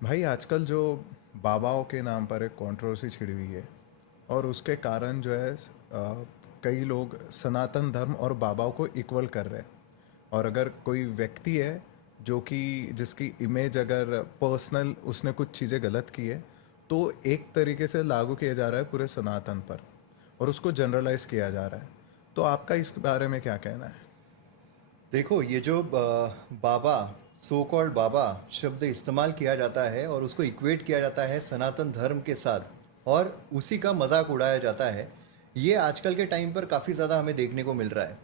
भाई आजकल जो बाबाओं के नाम पर एक कंट्रोवर्सी छिड़ी हुई है और उसके कारण जो है कई लोग सनातन धर्म और बाबाओं को इक्वल कर रहे हैं। और अगर कोई व्यक्ति है जो कि जिसकी इमेज अगर पर्सनल उसने कुछ चीज़ें गलत की है तो एक तरीके से लागू किया जा रहा है पूरे सनातन पर और उसको जनरलाइज किया जा रहा है। तो आपका इस बारे में क्या कहना है? देखो, ये जो बाबा, सो कॉल्ड बाबा शब्द इस्तेमाल किया जाता है और उसको इक्वेट किया जाता है सनातन धर्म के साथ और उसी का मजाक उड़ाया जाता है। ये आजकल के टाइम पर काफ़ी ज़्यादा हमें देखने को मिल रहा है।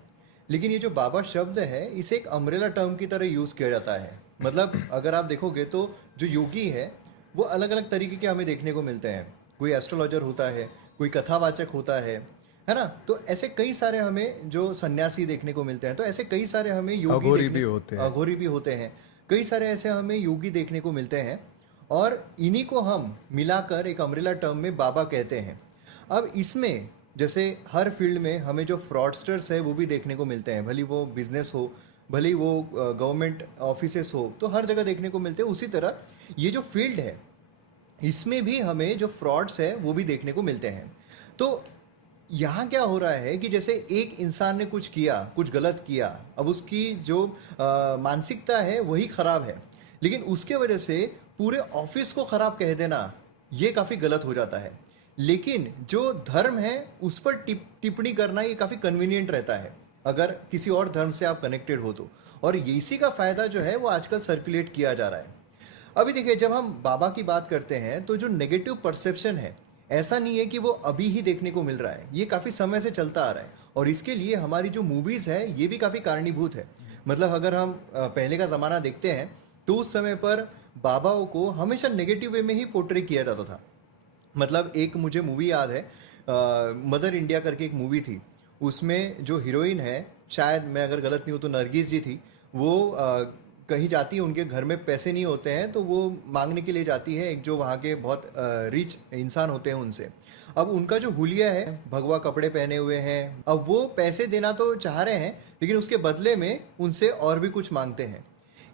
लेकिन ये जो बाबा शब्द है, इसे एक अम्ब्रेला टर्म की तरह यूज़ किया जाता है। मतलब अगर आप देखोगे तो जो योगी है वो अलग अलग तरीके के हमें देखने को मिलते हैं। कोई एस्ट्रोलॉजर होता है, कोई कथावाचक होता है ना। तो ऐसे कई सारे हमें जो सन्यासी देखने को मिलते हैं, तो ऐसे कई सारे हमें योगी अघोरी देखने, भी होते हैं। अघोरी भी होते हैं। कई सारे ऐसे हमें योगी देखने को मिलते हैं और इन्हीं को हम मिलाकर एक अम्ब्रेला टर्म में बाबा कहते हैं। अब इसमें जैसे हर फील्ड में हमें जो फ्रॉडस्टर्स है वो भी देखने को मिलते हैं, भले वो बिजनेस हो, भले वो गवर्नमेंट ऑफिसेस हो, तो हर जगह देखने को मिलते हैं। उसी तरह ये जो फील्ड है, इसमें भी हमें जो फ्रॉड्स है वो भी देखने को मिलते हैं। तो यहाँ क्या हो रहा है कि जैसे एक इंसान ने कुछ किया, कुछ गलत किया, अब उसकी जो मानसिकता है वही खराब है, लेकिन उसके वजह से पूरे ऑफिस को खराब कह देना ये काफ़ी गलत हो जाता है। लेकिन जो धर्म है उस पर टिप्पणी करना ये काफ़ी कन्वीनियंट रहता है, अगर किसी और धर्म से आप कनेक्टेड हो तो। और ये इसी का फ़ायदा जो है वो आजकल सर्कुलेट किया जा रहा है। अभी देखिए, जब हम बाबा की बात करते हैं तो जो नेगेटिव परसेप्शन है, ऐसा नहीं है कि वो अभी ही देखने को मिल रहा है, ये काफ़ी समय से चलता आ रहा है। और इसके लिए हमारी जो मूवीज़ है ये भी काफ़ी कारणीभूत है। मतलब अगर हम पहले का ज़माना देखते हैं तो उस समय पर बाबाओं को हमेशा नेगेटिव वे में ही पोर्ट्रे किया जाता था। मतलब एक मुझे मूवी याद है, मदर इंडिया करके एक मूवी थी। उसमें जो हीरोइन है, शायद मैं अगर गलत नहीं हूँ तो नरगिस जी थी। वो कहीं जाती है, उनके घर में पैसे नहीं होते हैं तो वो मांगने के लिए जाती है एक जो वहाँ के बहुत रिच इंसान होते हैं उनसे। अब उनका जो हुलिया है, भगवा कपड़े पहने हुए हैं, अब वो पैसे देना तो चाह रहे हैं लेकिन उसके बदले में उनसे और भी कुछ मांगते हैं।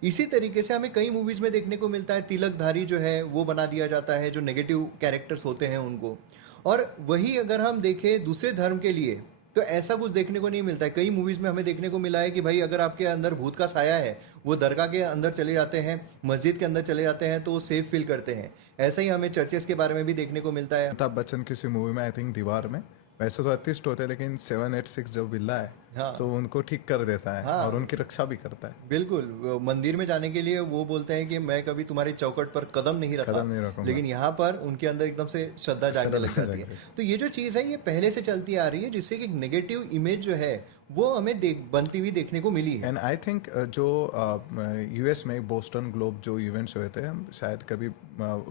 इसी तरीके से हमें कई मूवीज में देखने को मिलता है, तिलकधारी जो है वो बना दिया जाता है, जो नेगेटिव कैरेक्टर्स होते हैं उनको। और वही अगर हम देखें दूसरे धर्म के लिए तो ऐसा कुछ देखने को नहीं मिलता है। कई मूवीज में हमें देखने को मिला है कि भाई अगर आपके अंदर भूत का साया है, वो दरगाह के अंदर चले जाते हैं, मस्जिद के अंदर चले जाते हैं तो वो सेफ फील करते हैं। ऐसा ही हमें चर्चेस के बारे में भी देखने को मिलता है। अमिताभ बच्चन किसी मूवी में आई थिंक दीवार में, वैसे तो अतिष्ट होते हैं लेकिन 786 जो बिल्ला है हाँ तो उनको ठीक कर देता है और हाँ, उनकी रक्षा भी करता है। बिल्कुल। वो मंदिर में जाने के लिए वो बोलते हैं कि मैं कभी तुम्हारी चौखट पर कदम नहीं रखा, कदम नहीं रखूंगा। लेकिन यहाँ पर उनके अंदर एकदम से श्रद्धा जागने लग श्रद्धा जाती है। जागृत। तो ये जो चीज़ है ये पहले से चलती आ रही है, जिससे कि नेगेटिव इमेज जो है वो हमें बनती हुई देखने को मिली है। एंड आई थिंक जो यूएस में बोस्टन ग्लोब जो इवेंट्स हुए थे, हम शायद कभी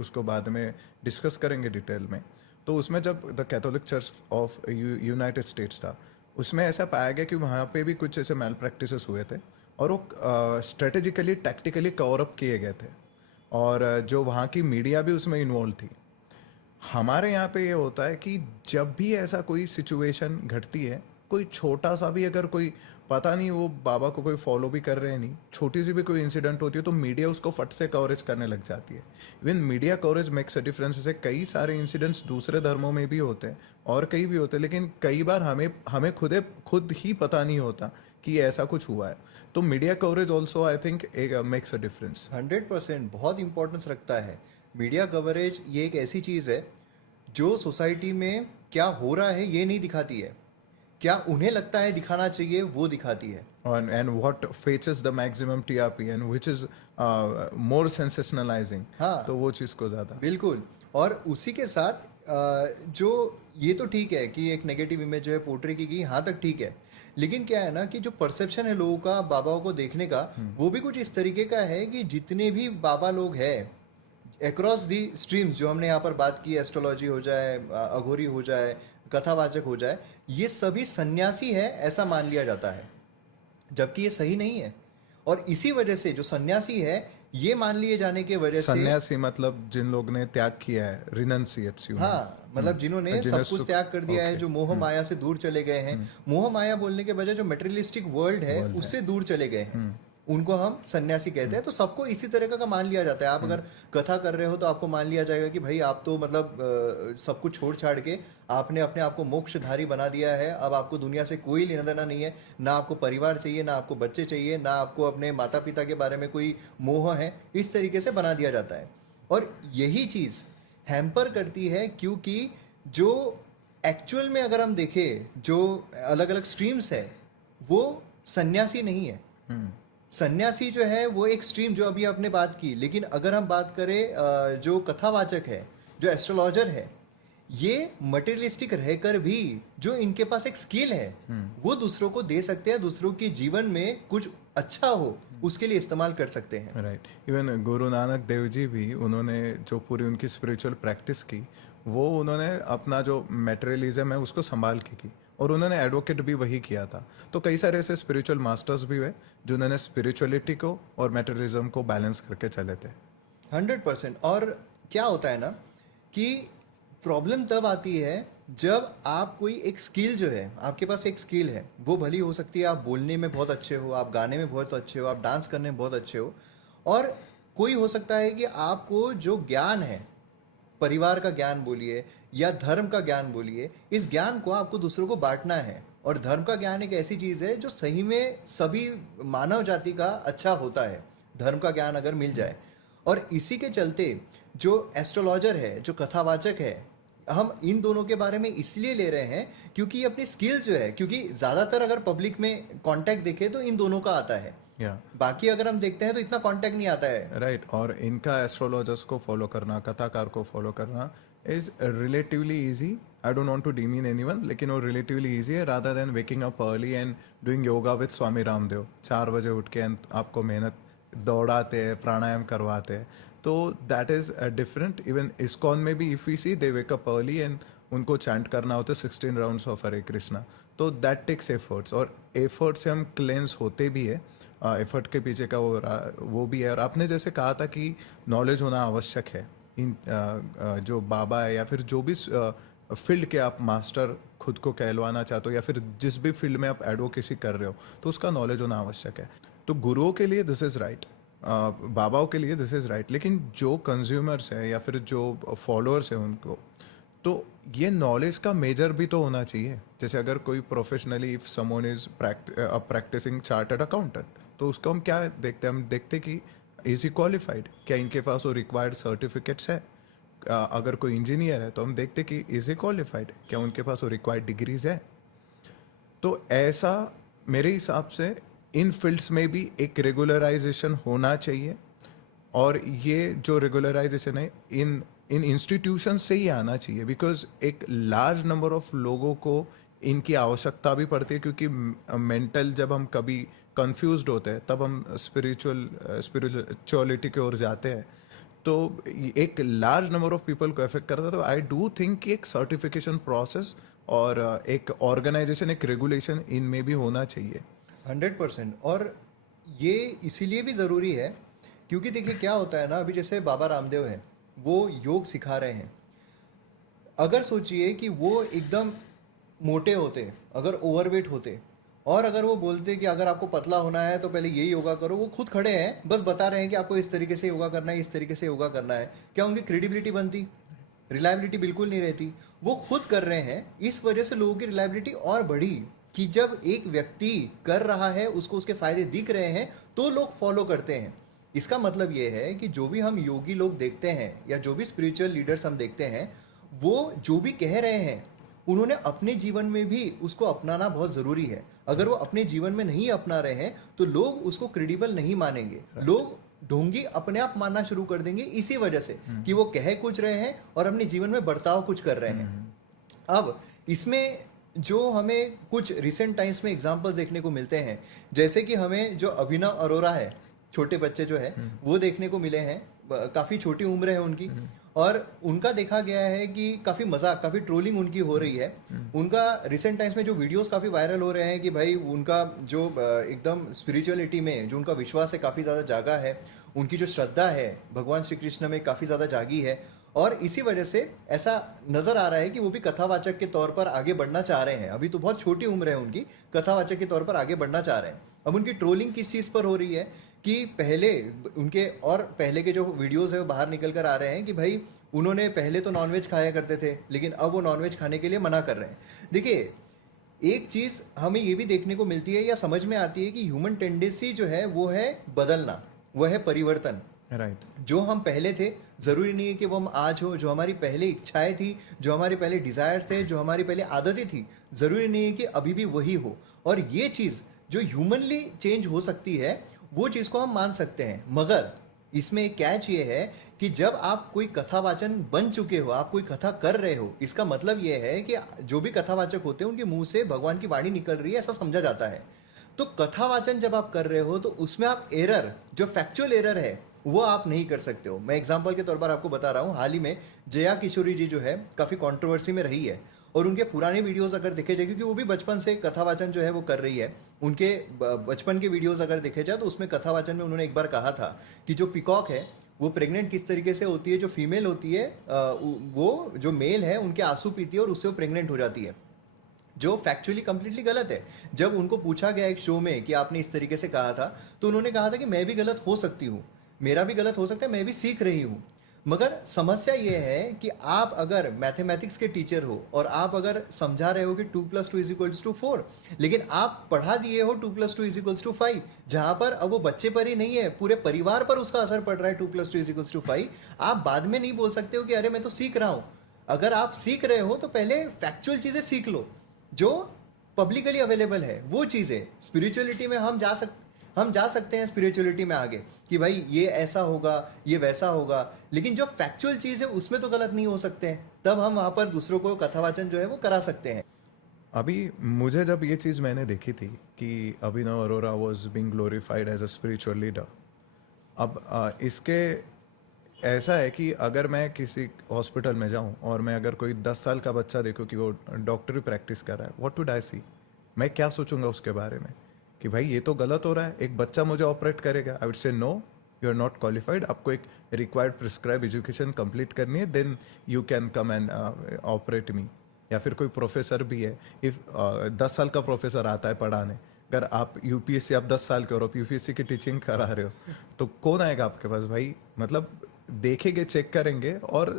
उसको बाद में डिस्कस करेंगे डिटेल में। तो उसमें जब the Catholic church of United states था, उसमें ऐसा पाया गया कि वहाँ पे भी कुछ ऐसे मैल प्रैक्टिसेस हुए थे और वो स्ट्रेटेजिकली टैक्टिकली कवर अप किए गए थे। और जो वहाँ की मीडिया भी उसमें इन्वॉल्व थी। हमारे यहाँ पे ये होता है कि जब भी ऐसा कोई सिचुएशन घटती है, कोई छोटा सा भी अगर कोई पता नहीं वो बाबा को कोई फॉलो भी कर रहे हैं नहीं, छोटी सी भी कोई इंसिडेंट होती है तो मीडिया उसको फट से कवरेज करने लग जाती है। Even media coverage makes a difference. जैसे कई सारे इंसिडेंट्स दूसरे धर्मों में भी होते हैं और कहीं भी होते हैं, लेकिन कई बार हमें हमें खुद ही पता नहीं होता कि ऐसा कुछ हुआ है। तो media coverage also I think एक मेक्स अ डिफरेंस। 100% बहुत इंपॉर्टेंस रखता है मीडिया कवरेज। ये एक ऐसी चीज़ है जो सोसाइटी में क्या हो रहा है ये नहीं दिखाती है, क्या उन्हें लगता है दिखाना चाहिए वो दिखाती है। And what fetches the maximum TRP and which is more sensationalizing, हाँ, तो वो चीज़ को ज़्यादा। बिल्कुल। और उसी के साथ जो ये तो ठीक है कि एक नेगेटिव इमेज जो है पोर्ट्रे की गई, यहाँ तक ठीक है। लेकिन क्या है ना कि जो परसेप्शन है लोगों का बाबाओं को देखने का, वो भी कुछ इस तरीके का है कि जितने भी बाबा लोग हैं अक्रॉस दी स्ट्रीम्स, जो हमने यहाँ पर बात की, एस्ट्रोलॉजी हो जाए, अघोरी हो जाए, कथावाचक हो जाए, ये सभी सन्यासी है ऐसा मान लिया जाता है, जबकि ये सही नहीं है। और इसी वजह से जो सन्यासी है ये मान लिए जाने के वजह से, सन्यासी मतलब जिन लोग ने त्याग किया है, रिनंसिएट्स यू मीन। हाँ, मतलब जिन्होंने सब कुछ त्याग कर दिया है, जो मोह माया से दूर चले गए हैं, मोह माया बोलने के बजाय जो मेटेरियलिस्टिक वर्ल्ड है वर्ल्ड है। उससे दूर चले गए हैं, उनको हम सन्यासी कहते हैं। तो सबको इसी तरह का मान लिया जाता है। आप अगर कथा कर रहे हो तो आपको मान लिया जाएगा कि भाई आप तो मतलब सब कुछ छोड़ छाड़ के आपने अपने आप को मोक्षधारी बना दिया है। अब आपको दुनिया से कोई लेना देना नहीं है, ना आपको परिवार चाहिए, ना आपको बच्चे चाहिए, ना आपको अपने माता पिता के बारे में कोई मोह है। इस तरीके से बना दिया जाता है और यही चीज़ हैम्पर करती है, क्योंकि जो एक्चुअल में अगर हम देखें जो अलग अलग स्ट्रीम्स है वो सन्यासी नहीं है। सन्यासी जो है वो एक स्ट्रीम जो अभी आपने बात की, लेकिन अगर हम बात करें जो कथावाचक है, जो एस्ट्रोलॉजर है, ये मटेरियलिस्टिक रहकर भी जो इनके पास एक स्किल है वो दूसरों को दे सकते हैं, दूसरों के जीवन में कुछ अच्छा हो उसके लिए इस्तेमाल कर सकते हैं। राइट। इवन गुरु नानक देव जी भी, उन्होंने जो पूरी उनकी स्पिरिचुअल प्रैक्टिस की, वो उन्होंने अपना जो मटेरियलिज्म है उसको संभाल के की, और उन्होंने एडवोकेट भी वही किया था। तो कई सारे ऐसे स्पिरिचुअल मास्टर्स भी हुए जिन्होंने स्पिरिचुअलिटी को और मटेरियलिज्म को बैलेंस करके चले थे। 100%। और क्या होता है ना कि प्रॉब्लम तब आती है जब आप कोई एक स्किल जो है, आपके पास एक स्किल है, वो भली हो सकती है आप बोलने में बहुत अच्छे हो, आप गाने में बहुत अच्छे हो, आप डांस करने में बहुत अच्छे हो, और कोई हो सकता है कि आपको जो ज्ञान है, परिवार का ज्ञान बोलिए या धर्म का ज्ञान बोलिए, इस ज्ञान को आपको दूसरों को बांटना है। और धर्म का ज्ञान एक ऐसी चीज़ है जो सही में सभी मानव जाति का अच्छा होता है, धर्म का ज्ञान अगर मिल जाए। और इसी के चलते जो एस्ट्रोलॉजर है, जो कथावाचक है, हम इन दोनों के बारे में इसलिए ले रहे हैं क्योंकि ये अपनी स्किल जो है, क्योंकि ज़्यादातर अगर पब्लिक में कांटेक्ट देखे तो इन दोनों का आता है, या बाकी अगर हम देखते हैं तो इतना कांटेक्ट नहीं आता है। राइट। और इनका एस्ट्रोलॉजर्स को फॉलो करना, कथाकार को फॉलो करना is relatively easy. I don't want to demean anyone, लेकिन वो रिलेटिवली ईजी है rather than waking up early and doing yoga with Swami Ramdev 4 बजे उठ के and आपको मेहनत दौड़ाते हैं, प्राणायाम करवाते हैं। तो that is different. Even ISKCON में भी if we see they wake up early and उनको चैंट करना होता है 16 राउंड्स ऑफ हरे कृष्णा। तो दैट टेक्स एफर्ट्स, और एफर्ट से हम क्लेंस होते भी है। एफर्ट के पीछे का वो भी है। और आपने जैसे कहा था कि नॉलेज होना आवश्यक है, इन जो बाबा है या फिर जो भी फील्ड के आप मास्टर खुद को कहलवाना चाहते हो, या फिर जिस भी फील्ड में आप एडवोकेसी कर रहे हो, तो उसका नॉलेज होना आवश्यक है। तो गुरुओं के लिए दिस इज़ राइट, बाबाओं के लिए दिस इज़ राइट, लेकिन जो कंज्यूमर्स है या फिर जो फॉलोअर्स है उनको, तो ये नॉलेज का मेजर भी तो होना चाहिए। जैसे अगर कोई professionally, if someone is practicing chartered accountant, तो उसको हम क्या देखते हैं? हम देखते कि इज ही क्वालिफाइड, क्या इनके पास वो रिक्वायर्ड सर्टिफिकेट्स है। अगर कोई इंजीनियर है तो हम देखते कि इज ही क्वालिफाइड, क्या उनके पास वो रिक्वायर्ड डिग्रीज है। तो ऐसा मेरे हिसाब से इन फील्ड्स में भी एक रेगुलराइजेशन होना चाहिए, और ये जो रेगुलराइजेशन है इन इंस्टीट्यूशन से ही आना चाहिए, बिकॉज एक लार्ज नंबर ऑफ लोगों को इनकी आवश्यकता भी पड़ती है। क्योंकि मेंटल जब हम कभी कंफ्यूज्ड होते हैं तब हम स्पिरिचुअलिटी की ओर जाते हैं, तो एक लार्ज नंबर ऑफ पीपल को इफेक्ट करता है। तो आई डू थिंक कि एक सर्टिफिकेशन प्रोसेस और एक ऑर्गेनाइजेशन, एक रेगुलेशन इनमें भी होना चाहिए। 100%। और ये इसीलिए भी ज़रूरी है क्योंकि देखिए क्या होता है ना, अभी जैसे बाबा रामदेव हैं, वो योग सिखा रहे हैं। अगर सोचिए कि वो एकदम मोटे होते, अगर ओवरवेट होते, और अगर वो बोलते कि अगर आपको पतला होना है तो पहले ये योगा करो, वो खुद खड़े हैं बस बता रहे हैं कि आपको इस तरीके से योगा करना है, इस तरीके से योगा करना है, क्या उनकी क्रेडिबिलिटी बनती? रिलायबिलिटी बिल्कुल नहीं रहती। वो खुद कर रहे हैं, इस वजह से लोगों की रिलायबिलिटी और बढ़ी कि जब एक व्यक्ति कर रहा है, उसको उसके फायदे दिख रहे हैं, तो लोग फॉलो करते हैं। इसका मतलब ये है कि जो भी हम योगी लोग देखते हैं या जो भी स्पिरिचुअल लीडर्स हम देखते हैं, वो जो भी कह रहे हैं उन्होंने अपने जीवन में भी उसको अपनाना बहुत ज़रूरी है। अगर वो अपने जीवन में नहीं अपना रहे हैं तो लोग उसको क्रेडिबल नहीं मानेंगे। लोग ढोंगी अपने आप मानना शुरू कर देंगे इसी वजह से कि वो कह कुछ रहे हैं और अपने जीवन में बर्ताव कुछ कर रहे हैं। अब इसमें जो हमें कुछ रिसेंट टाइम्स में एग्जांपल्स देखने को मिलते हैं, जैसे कि हमें जो अभिनव अरोरा है, छोटे बच्चे जो है वो देखने को मिले हैं। काफ़ी छोटी उम्र है उनकी, और उनका देखा गया है कि काफ़ी मजाक, काफ़ी ट्रोलिंग उनकी हो रही है। उनका रिसेंट टाइम्स में जो वीडियोस काफ़ी वायरल हो रहे हैं कि भाई उनका जो एकदम स्पिरिचुअलिटी में जो उनका विश्वास है काफ़ी ज़्यादा जागा है, उनकी जो श्रद्धा है भगवान श्री कृष्ण में काफ़ी ज़्यादा जागी है, और इसी वजह से ऐसा नज़र आ रहा है कि वो भी कथावाचक के तौर पर आगे बढ़ना चाह रहे हैं। अभी तो बहुत छोटी उम्र है उनकी, कथावाचक के तौर पर आगे बढ़ना चाह रहे हैं। अब उनकी ट्रोलिंग किस चीज़ पर हो रही है कि उनके और पहले के जो वीडियोस है वो बाहर निकल कर आ रहे हैं कि भाई उन्होंने पहले तो नॉनवेज खाया करते थे लेकिन अब वो नॉनवेज खाने के लिए मना कर रहे हैं। देखिए, एक चीज़ हमें ये भी देखने को मिलती है या समझ में आती है कि ह्यूमन टेंडेंसी जो है वो है बदलना, वो है परिवर्तन। राइट। जो हम पहले थे ज़रूरी नहीं है कि वो हम आज हो। जो हमारी पहले इच्छाएं थी, जो हमारे पहले डिज़ायर्स थे, जो हमारी पहले आदतें थी, ज़रूरी नहीं है कि अभी भी वही हो। और ये चीज़ जो ह्यूमनली चेंज हो सकती है वो चीज़ को हम मान सकते हैं। मगर इसमें एक कैच ये है कि जब आप कोई कथावाचन बन चुके हो, आप कोई कथा कर रहे हो, इसका मतलब ये है कि जो भी कथावाचक होते हैं उनके मुंह से भगवान की वाणी निकल रही है, ऐसा समझा जाता है। तो कथावाचन जब आप कर रहे हो तो उसमें आप एरर, जो फैक्चुअल एरर है वो आप नहीं कर सकते हो। मैं एग्जांपल के तौर पर आपको बता रहा हूँ, हाल ही में जया किशोरी जी जो है काफ़ी कंट्रोवर्सी में रही है और उनके पुराने वीडियोस अगर देखे जाए, क्योंकि वो भी बचपन से कथावाचन जो है वो कर रही है, उनके बचपन के वीडियोस अगर देखे जाए तो उसमें कथावाचन में उन्होंने एक बार कहा था कि जो पिकॉक है वो प्रेग्नेंट किस तरीके से होती है, जो फीमेल होती है वो जो मेल है उनके आंसू पीती है और उससे वो प्रेग्नेंट हो जाती है, जो फैक्चुअली कंप्लीटली गलत है। जब उनको पूछा गया एक शो में कि आपने इस तरीके से कहा था तो उन्होंने कहा था कि मैं भी गलत हो सकती हूँ, मेरा भी गलत हो सकता है, मैं भी सीख रही हूँ। मगर समस्या ये है कि आप अगर मैथमेटिक्स के टीचर हो और आप अगर समझा रहे हो कि 2+2=4, लेकिन आप पढ़ा दिए हो 2+2=5, जहां पर अब वो बच्चे पर ही नहीं है, पूरे परिवार पर उसका असर पड़ रहा है 2+2=5, आप बाद में नहीं बोल सकते हो कि अरे मैं तो सीख रहा हूं। अगर आप सीख रहे हो तो पहले फैक्चुअल चीजें सीख लो जो पब्लिकली अवेलेबल है। वो चीज़ें स्पिरिचुअलिटी में हम जा सकते हैं स्पिरिचुअलिटी में आगे कि भाई ये ऐसा होगा, ये वैसा होगा, लेकिन जो फैक्चुअल चीज़ है उसमें तो गलत नहीं हो सकते हैं। तब हम वहाँ पर दूसरों को कथावाचन जो है वो करा सकते हैं। अभी मुझे जब ये चीज़ मैंने देखी थी कि Abhinav Arora was being glorified as a spiritual leader, अब इसके ऐसा है कि अगर मैं किसी हॉस्पिटल में जाऊं और मैं अगर कोई 10 साल का बच्चा देखूं कि वो डॉक्टरी प्रैक्टिस कर रहा है, व्हाट वुड आई सी? मैं क्या सोचूंगा उसके बारे में कि भाई ये तो गलत हो रहा है, एक बच्चा मुझे ऑपरेट करेगा। I would say no, you are not qualified, आपको एक रिक्वायर्ड प्रिस्क्राइब एजुकेशन कंप्लीट करनी है, then you can come and operate me. या फिर कोई प्रोफेसर भी है, इफ 10 साल का प्रोफेसर आता है पढ़ाने, अगर आप यूपीएससी, आप 10 साल के और आप यूपीएससी की टीचिंग करा रहे हो, तो कौन आएगा आपके पास भाई? मतलब देखेंगे, चेक करेंगे, और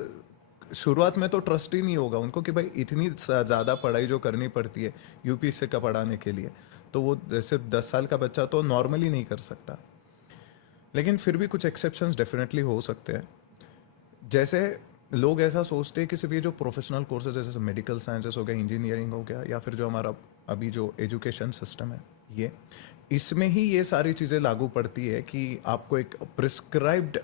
शुरुआत में तो ट्रस्ट ही नहीं होगा उनको कि भाई इतनी ज़्यादा पढ़ाई जो करनी पड़ती है यूपीएससी का पढ़ाने के लिए, तो वो सिर्फ 10 साल का बच्चा तो नॉर्मली नहीं कर सकता। लेकिन फिर भी कुछ एक्सेप्शंस डेफिनेटली हो सकते हैं। जैसे लोग ऐसा सोचते हैं कि सिर्फ ये जो प्रोफेशनल कोर्सेज जैसे मेडिकल साइंसेस हो गया, इंजीनियरिंग हो गया, या फिर जो हमारा अभी जो एजुकेशन सिस्टम है, ये इसमें ही ये सारी चीज़ें लागू पड़ती है कि आपको एक प्रिस्क्राइब्ड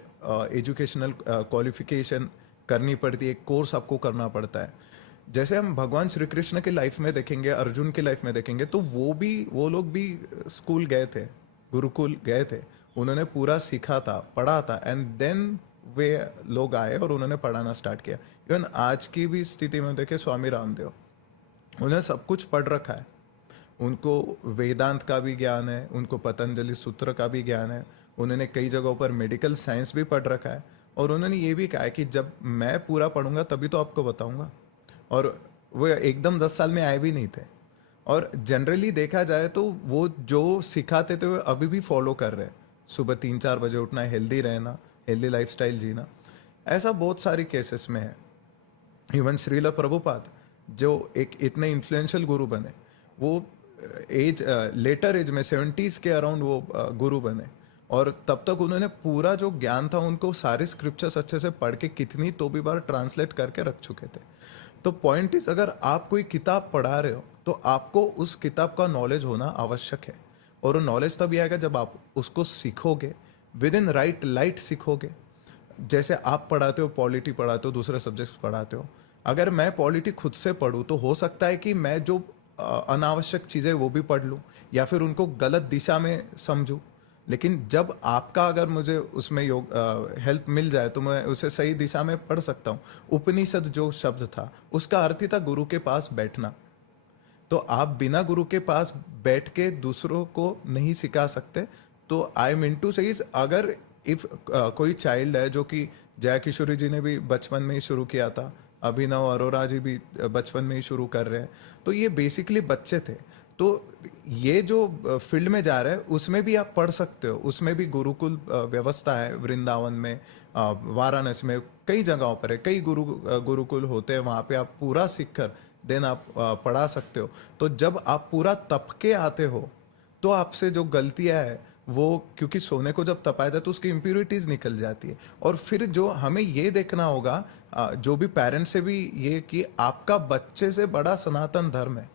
एजुकेशनल क्वालिफिकेशन करनी पड़ती है, एक कोर्स आपको करना पड़ता है। जैसे हम भगवान श्री कृष्ण की लाइफ में देखेंगे, अर्जुन की लाइफ में देखेंगे, तो वो लोग भी स्कूल गए थे, गुरुकुल गए थे, उन्होंने पूरा सीखा था, पढ़ा था, एंड देन वे लोग आए और उन्होंने पढ़ाना स्टार्ट किया। इवन आज की भी स्थिति में देखे स्वामी रामदेव, उन्हें सब कुछ पढ़ रखा है, उनको वेदांत का भी ज्ञान है, उनको पतंजलि सूत्र का भी ज्ञान है, उन्होंने कई जगहों पर मेडिकल साइंस भी पढ़ रखा है, और उन्होंने ये भी कहा है कि जब मैं पूरा पढ़ूंगा तभी तो आपको बताऊंगा। और वो एकदम 10 साल में आए भी नहीं थे, और जनरली देखा जाए तो वो जो सिखाते थे वो अभी भी फॉलो कर रहे हैं। सुबह 3-4 बजे उठना, हेल्दी रहना, हेल्दी लाइफस्टाइल जीना, ऐसा बहुत सारी केसेस में है। इवन श्रील प्रभुपाद जो एक इतने इन्फ्लुएंशियल गुरु बने, वो लेटर एज में 70s के अराउंड वो गुरु बने, और तब तक उन्होंने पूरा जो ज्ञान था उनको सारे स्क्रिप्चर्स अच्छे से पढ़ के कितनी तो भी बार ट्रांसलेट करके रख चुके थे। तो पॉइंट इज, अगर आप कोई किताब पढ़ा रहे हो तो आपको उस किताब का नॉलेज होना आवश्यक है, और वो नॉलेज तभी आएगा जब आप उसको सीखोगे, विद इन राइट लाइट सीखोगे। जैसे आप पढ़ाते हो, पॉलिटी पढ़ाते हो, दूसरे सब्जेक्ट्स पढ़ाते हो, अगर मैं पॉलिटी खुद से पढ़ूँ तो हो सकता है कि मैं जो अनावश्यक चीज़ें वो भी पढ़ लूँ या फिर उनको गलत दिशा में समझूँ। लेकिन जब आपका अगर मुझे उसमें हेल्प मिल जाए तो मैं उसे सही दिशा में पढ़ सकता हूँ। उपनिषद जो शब्द था उसका अर्थ ही था गुरु के पास बैठना। तो आप बिना गुरु के पास बैठ के दूसरों को नहीं सिखा सकते। तो आई मीन टू से इज, अगर इफ कोई चाइल्ड है जो कि जया किशोरी जी ने भी बचपन में ही शुरू किया था, अभिनव अरोरा जी भी बचपन में ही शुरू कर रहे हैं, तो ये बेसिकली बच्चे थे। तो ये जो फील्ड में जा रहा है उसमें भी आप पढ़ सकते हो, उसमें भी गुरुकुल व्यवस्था है वृंदावन में, वाराणसी में, कई जगहों पर है, कई गुरुकुल होते हैं, वहाँ पे आप पूरा सीख कर देन आप पढ़ा सकते हो। तो जब आप पूरा तप के आते हो तो आपसे जो गलतियां है वो, क्योंकि सोने को जब तपाया जाए तो उसकी इम्प्योरिटीज निकल जाती है। और फिर जो हमें ये देखना होगा, जो भी पेरेंट्स से भी ये, कि आपका बच्चे से बड़ा सनातन धर्म है।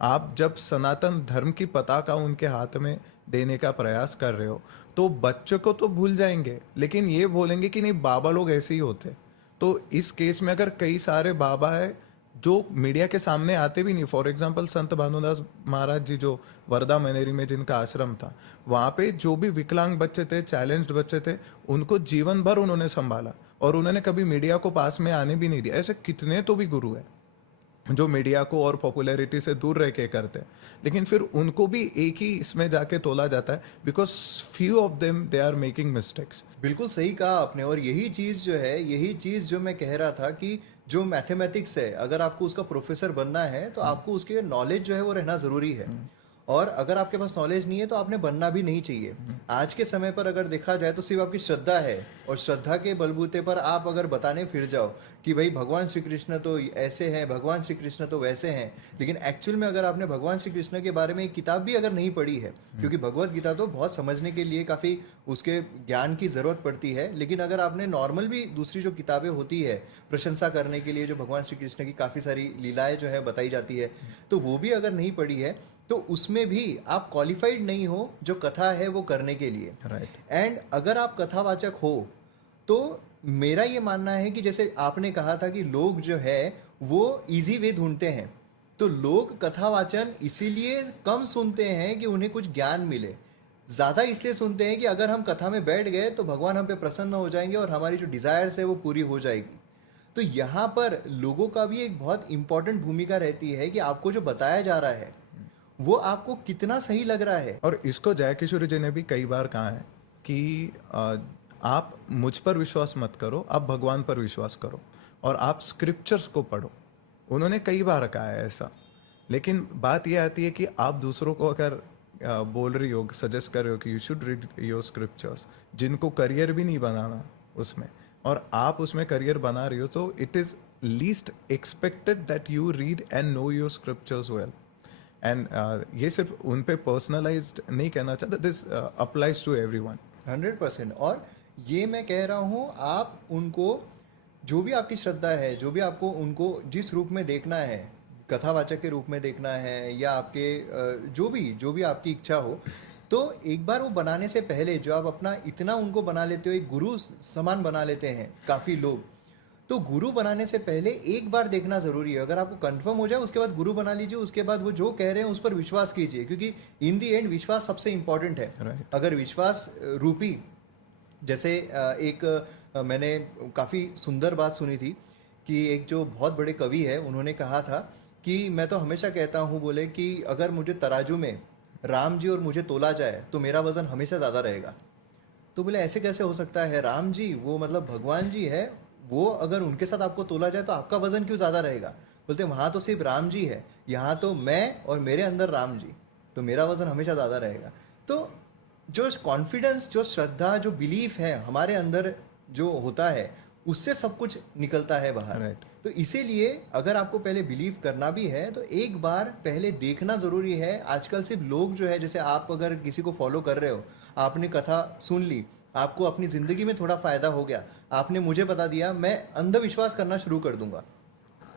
आप जब सनातन धर्म की पताका उनके हाथ में देने का प्रयास कर रहे हो तो बच्चों को तो भूल जाएंगे, लेकिन ये बोलेंगे कि नहीं बाबा लोग ऐसे ही होते। तो इस केस में अगर कई सारे बाबा है जो मीडिया के सामने आते भी नहीं, फॉर एग्जांपल संत भानुदास महाराज जी जो वर्धा मनेरी में जिनका आश्रम था, वहाँ पे जो भी विकलांग बच्चे थे, चैलेंज्ड बच्चे थे, उनको जीवन भर उन्होंने संभाला और उन्होंने कभी मीडिया को पास में आने भी नहीं दिया। ऐसे कितने तो भी गुरु है जो मीडिया को और पॉपुलैरिटी से दूर रह के करते हैं, लेकिन फिर उनको भी एक ही इसमें जाके तोला जाता है, because few of them they are making mistakes. बिल्कुल सही कहा आपने। और यही चीज़ जो है, यही चीज़ जो मैं कह रहा था कि जो मैथमेटिक्स है, अगर आपको उसका प्रोफेसर बनना है तो आपको उसके नॉलेज जो है वो रहना ज़रूरी है। और अगर आपके पास नॉलेज नहीं है तो आपने बनना भी नहीं चाहिए। आज के समय पर अगर देखा जाए तो सिर्फ आपकी श्रद्धा है, और श्रद्धा के बलबूते पर आप अगर बताने फिर जाओ कि भाई भगवान श्री कृष्ण तो ऐसे हैं, भगवान श्री कृष्ण तो वैसे हैं, लेकिन एक्चुअल में अगर आपने भगवान श्री कृष्ण के बारे में एक किताब भी अगर नहीं पढ़ी है, क्योंकि भगवत गीता तो बहुत समझने के लिए काफ़ी उसके ज्ञान की ज़रूरत पड़ती है, लेकिन अगर आपने नॉर्मल भी दूसरी जो किताबें होती है प्रशंसा करने के लिए, जो भगवान श्री कृष्ण की काफ़ी सारी लीलाएं जो है बताई जाती है, तो वो भी अगर नहीं पढ़ी है तो उसमें भी आप क्वालिफाइड नहीं हो जो कथा है वो करने के लिए। राइट। एंड अगर आप कथावाचक हो तो मेरा ये मानना है कि जैसे आपने कहा था कि लोग जो है वो इजी वे ढूंढते हैं, तो लोग कथावाचन इसीलिए कम सुनते हैं कि उन्हें कुछ ज्ञान मिले, ज़्यादा इसलिए सुनते हैं कि अगर हम कथा में बैठ गए तो भगवान हम पे प्रसन्न हो जाएंगे और हमारी जो डिज़ायर्स है वो पूरी हो जाएगी। तो यहाँ पर लोगों का भी एक बहुत इंपॉर्टेंट भूमिका रहती है कि आपको जो बताया जा रहा है वो आपको कितना सही लग रहा है। और इसको जयकिशोरी जी ने भी कई बार कहा है कि आप मुझ पर विश्वास मत करो, आप भगवान पर विश्वास करो और आप स्क्रिप्चर्स को पढ़ो। उन्होंने कई बार कहा है ऐसा। लेकिन बात यह आती है कि आप दूसरों को अगर बोल रही हो, सजेस्ट कर रहे हो कि you should read your scriptures, जिनको करियर भी नहीं बनाना उसमें, और आप उसमें करियर बना रही हो, तो it is least expected that you read and know your scriptures well. And ये सिर्फ उन पे पर्सनलाइज्ड नहीं कहना चाहता, दिस अप्लाइज टू एवरीवन। 100%। और ये मैं कह रहा हूँ, आप उनको जो भी आपकी श्रद्धा है, जो भी आपको उनको जिस रूप में देखना है, कथावाचक के रूप में देखना है या आपके जो भी आपकी इच्छा हो, तो एक बार वो बनाने से पहले जो आप अपना इतना उनको बना लेते हो, एक गुरु समान बना लेते हैं काफ़ी लोग, तो गुरु बनाने से पहले एक बार देखना ज़रूरी है। अगर आपको कंफर्म हो जाए उसके बाद गुरु बना लीजिए, उसके बाद वो जो कह रहे हैं उस पर विश्वास कीजिए, क्योंकि इन दी एंड विश्वास सबसे इम्पॉर्टेंट है। Right. अगर विश्वास रूपी, जैसे मैंने काफ़ी सुंदर बात सुनी थी कि एक जो बहुत बड़े कवि है उन्होंने कहा था कि मैं तो हमेशा कहता हूँ, बोले कि अगर मुझे तराजू में राम जी और मुझे तोला जाए तो मेरा वज़न हमेशा ज़्यादा रहेगा। तो बोले ऐसे कैसे हो सकता है, राम जी वो मतलब भगवान जी है, वो अगर उनके साथ आपको तोला जाए तो आपका वजन क्यों ज़्यादा रहेगा। बोलते वहाँ तो सिर्फ राम जी है, यहाँ तो मैं और मेरे अंदर राम जी, तो मेरा वजन हमेशा ज़्यादा रहेगा। तो जो कॉन्फिडेंस, जो श्रद्धा, जो बिलीफ है हमारे अंदर जो होता है, उससे सब कुछ निकलता है बाहर। Right. तो इसीलिए अगर आपको पहले बिलीव करना भी है तो एक बार पहले देखना ज़रूरी है। आजकल सिर्फ लोग जो है, जैसे आप अगर किसी को फॉलो कर रहे हो, आपने कथा सुन ली, आपको अपनी ज़िंदगी में थोड़ा फ़ायदा हो गया, आपने मुझे बता दिया, मैं अंधविश्वास करना शुरू कर दूंगा।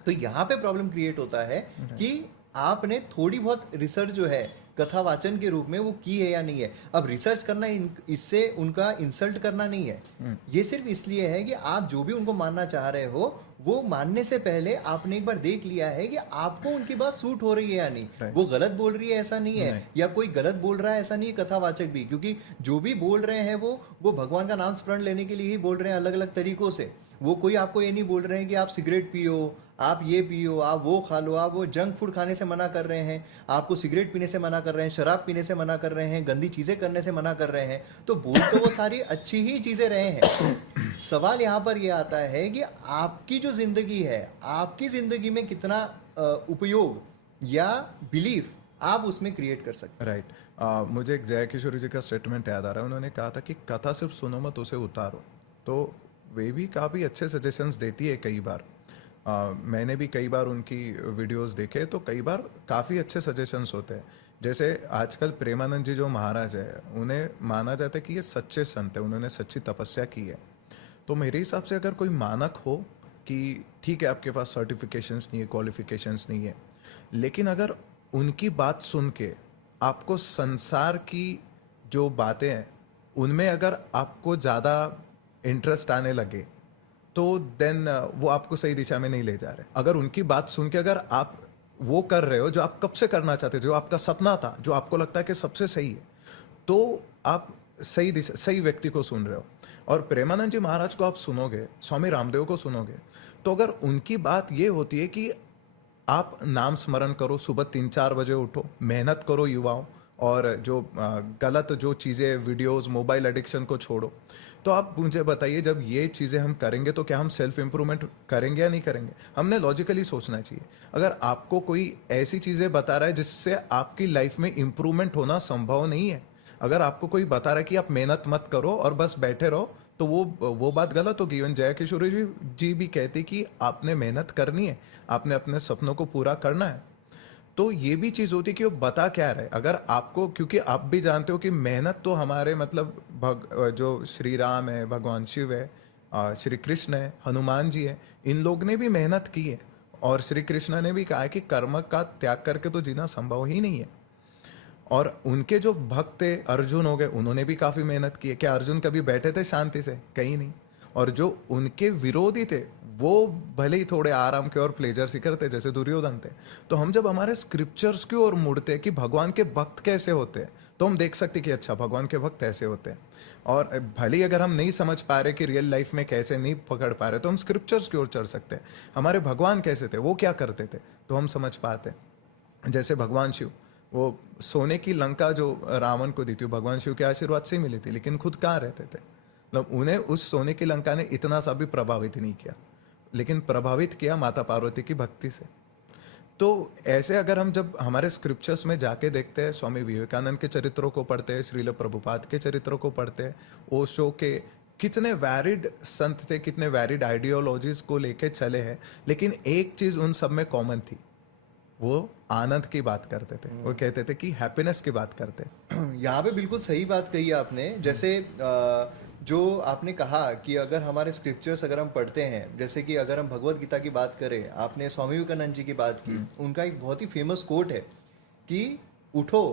तो यहाँ पे प्रॉब्लम क्रिएट होता है कि आपने थोड़ी बहुत रिसर्च जो है कथावाचन के रूप में वो की है या नहीं है। अब रिसर्च करना इससे उनका इंसल्ट करना नहीं है, ये सिर्फ इसलिए है कि आप जो भी उनको मानना चाह रहे हो वो मानने से पहले आपने एक बार देख लिया है कि आपको उनकी बात सूट हो रही है या नहीं। Right. वो गलत बोल रही है ऐसा नहीं है, या कोई गलत बोल रहा है ऐसा नहीं है, कथावाचक भी, क्योंकि जो भी बोल रहे हैं वो भगवान का नाम स्मरण लेने के लिए ही बोल रहे हैं अलग अलग तरीकों से। वो कोई आपको ये नहीं बोल रहे हैं कि आप सिगरेट पियो, आप ये पियो, आप वो खा लो, आप वो जंक फूड खाने से मना कर रहे हैं, आपको सिगरेट पीने से मना कर रहे हैं, शराब पीने से मना कर रहे हैं, गंदी चीज़ें करने से मना कर रहे हैं। तो बोल तो वो सारी अच्छी ही चीज़ें रहे हैं। सवाल यहाँ पर यह आता है कि आपकी जो ज़िंदगी है, आपकी ज़िंदगी में कितना उपयोग या बिलीफ आप उसमें क्रिएट कर सकते राइट। मुझे एक जया किशोरी जी का स्टेटमेंट याद आ रहा है, उन्होंने कहा था कि कथा सिर्फ सुनो मत, उसे उतारो। तो वे भी काफ़ी अच्छे सजेशंस देती है कई बार। मैंने भी कई बार उनकी वीडियोस देखे तो कई बार काफ़ी अच्छे सजेशंस होते हैं। जैसे आजकल प्रेमानंद जी जो महाराज है, उन्हें माना जाता है कि ये सच्चे संत है, उन्होंने सच्ची तपस्या की है। तो मेरे हिसाब से अगर कोई मानक हो कि ठीक है आपके पास सर्टिफिकेशंस नहीं है, क्वालिफिकेशंस नहीं है, लेकिन अगर उनकी बात सुन के आपको संसार की जो बातें हैं उनमें अगर आपको ज़्यादा इंटरेस्ट आने लगे, तो देन वो आपको सही दिशा में नहीं ले जा रहे। अगर उनकी बात सुन के अगर आप वो कर रहे हो जो आप कब से करना चाहते थे, जो आपका सपना था, जो आपको लगता है कि सबसे सही है, तो आप सही दिशा, सही व्यक्ति को सुन रहे हो। और प्रेमानंद जी महाराज को आप सुनोगे, स्वामी रामदेव को सुनोगे, तो अगर उनकी बात ये होती है कि आप नाम स्मरण करो, सुबह 3-4 बजे उठो, मेहनत करो युवाओं, और जो गलत जो चीज़ें, वीडियोस, मोबाइल एडिक्शन को छोड़ो, तो आप मुझे बताइए जब ये चीज़ें हम करेंगे तो क्या हम सेल्फ इम्प्रूवमेंट करेंगे या नहीं करेंगे? हमने लॉजिकली सोचना चाहिए। अगर आपको कोई ऐसी चीज़ें बता रहा है जिससे आपकी लाइफ में इम्प्रूवमेंट होना संभव नहीं है, अगर आपको कोई बता रहा है कि आप मेहनत मत करो और बस बैठे रहो, तो वो बात गलत होगी। इवन जया किशोरी जी भी कहती कि आपने मेहनत करनी है, आपने अपने सपनों को पूरा करना है। तो ये भी चीज़ होती है कि वो बता क्या रहे। अगर आपको, क्योंकि आप भी जानते हो कि मेहनत तो हमारे मतलब जो श्री राम है, भगवान शिव है, श्री कृष्ण है, हनुमान जी है, इन लोग ने भी मेहनत की है। और श्री कृष्ण ने भी कहा है कि कर्म का त्याग करके तो जीना संभव ही नहीं है। और उनके जो भक्त थे, अर्जुन हो गए, उन्होंने भी काफ़ी मेहनत की है। क्या अर्जुन कभी बैठे थे शांति से? कहीं नहीं। और जो उनके विरोधी थे, वो भले ही थोड़े आराम के और प्लेजर सीकर थे, जैसे दुर्योधन थे। तो हम जब हमारे स्क्रिप्चर्स की ओर मुड़ते हैं कि भगवान के भक्त कैसे होते हैं, तो हम देख सकते कि अच्छा, भगवान के भक्त ऐसे होते हैं। और भले ही अगर हम नहीं समझ पा रहे कि रियल लाइफ में कैसे, नहीं पकड़ पा रहे, तो हम स्क्रिप्चर्स की ओर चढ़ सकते हैं। हमारे भगवान कैसे थे, वो क्या करते थे, तो हम समझ पाते हैं। जैसे भगवान शिव, वो सोने की लंका जो रावण को दी थी, भगवान शिव के आशीर्वाद से ही मिली थी, लेकिन खुद कहाँ रहते थे? मतलब उन्हें उस सोने की लंका ने इतना सा भी प्रभावित नहीं किया, लेकिन प्रभावित किया माता पार्वती की भक्ति से। तो ऐसे अगर हम जब हमारे स्क्रिप्चर्स में जाके देखते हैं, स्वामी विवेकानंद के चरित्रों को पढ़ते हैं, श्रील प्रभुपाद के चरित्रों को पढ़ते हैं, ओशो के, कितने वैरिड संत थे, कितने वैरिड आइडियोलॉजीज को लेके चले हैं, लेकिन एक चीज उन सब में कॉमन थी, वो आनंद की बात करते थे। वो कहते थे कि हैप्पीनेस की बात करते। यहाँ पे बिल्कुल सही बात कही आपने। जैसे जो आपने कहा कि अगर हमारे स्क्रिप्चर्स अगर हम पढ़ते हैं, जैसे कि अगर हम भगवत गीता की बात करें, आपने स्वामी विवेकानंद जी की बात की, उनका एक बहुत ही फेमस कोट है कि उठो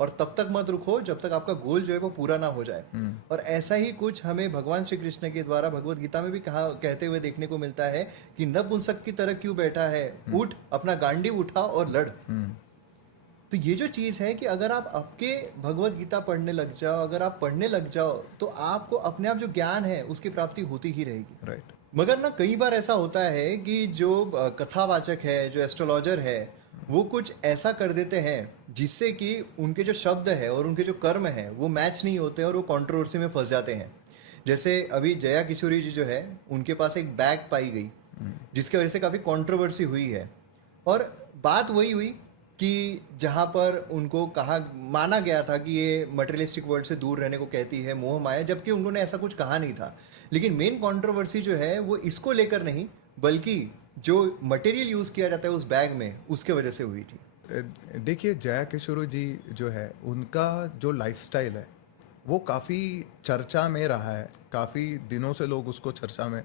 और तब तक मत रुको जब तक आपका गोल जो है वो पूरा ना हो जाए। और ऐसा ही कुछ हमें भगवान श्री कृष्ण के द्वारा भगवत गीता में भी कहते हुए देखने को मिलता है कि नपुंसक की तरह क्यों बैठा है, उठ, अपना गांडी उठा और लड़। तो ये जो चीज़ है कि अगर आप आपके भगवत गीता पढ़ने लग जाओ, अगर आप पढ़ने लग जाओ, तो आपको अपने आप जो ज्ञान है उसकी प्राप्ति होती ही रहेगी। राइट। मगर ना कई बार ऐसा होता है कि जो कथावाचक है, जो एस्ट्रोलॉजर है, वो कुछ ऐसा कर देते हैं जिससे कि उनके जो शब्द है और उनके जो कर्म है वो मैच नहीं होते और वो कंट्रोवर्सी में फंस जाते हैं। जैसे अभी जया किशोरी जी जो है, उनके पास एक बैग पाई गई जिसकी वजह से काफ़ी कंट्रोवर्सी हुई है। और बात वही हुई कि जहाँ पर उनको माना गया था कि ये मटेरियलिस्टिक वर्ल्ड से दूर रहने को कहती है, मोह माया, जबकि उन्होंने ऐसा कुछ कहा नहीं था। लेकिन मेन कंट्रोवर्सी जो है वो इसको लेकर नहीं, बल्कि जो मटेरियल यूज़ किया जाता है उस बैग में, उसके वजह से हुई थी। देखिए, जया किशोरी जी जो है, उनका जो लाइफस्टाइल है वो काफ़ी चर्चा में रहा है, काफ़ी दिनों से लोग उसको चर्चा में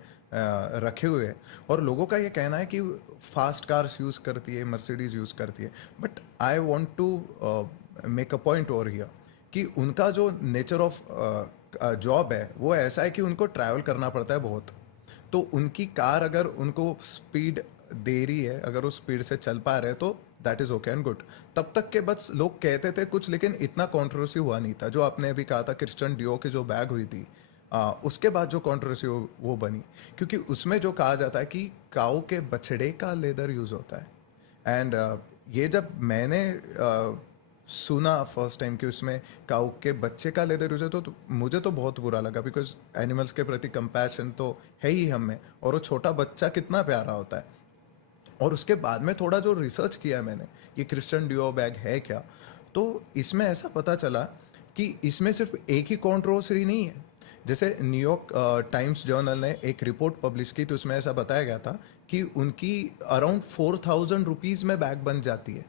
रखे हुए हैं। और लोगों का ये कहना है कि फास्ट कार्स यूज़ करती है, मर्सिडीज़ यूज़ करती है। But I want to make a point over here कि उनका जो नेचर ऑफ जॉब है वो ऐसा है कि उनको ट्रैवल करना पड़ता है बहुत। तो उनकी कार अगर उनको स्पीड दे रही है, अगर वो स्पीड से चल पा रहे हैं, तो that is okay and good. तब तक के बस लोग कहते थे कुछ, लेकिन इतना कॉन्ट्रोवर्सी हुआ नहीं था। जो आपने अभी कहा था क्रिश्चियन डियो की जो बैग हुई थी, उसके बाद जो कंट्रोवर्सी वो बनी, क्योंकि उसमें जो कहा जाता है कि काऊ के बछड़े का लेदर यूज़ होता है। एंड ये जब मैंने सुना फर्स्ट टाइम कि उसमें काऊ के बच्चे का लेदर यूज है, तो मुझे तो बहुत बुरा लगा, बिकॉज एनिमल्स के प्रति कंपैशन तो है ही हम में, और वो छोटा बच्चा कितना प्यारा होता है। और उसके बाद में थोड़ा जो रिसर्च किया मैंने, ये क्रिश्चियन डियोर बैग है क्या, तो इसमें ऐसा पता चला कि इसमें सिर्फ एक ही कंट्रोवर्सी नहीं है। जैसे न्यूयॉर्क टाइम्स जर्नल ने एक रिपोर्ट पब्लिश की, तो उसमें ऐसा बताया गया था कि उनकी अराउंड 4,000 रुपीज़ में बैग बन जाती है,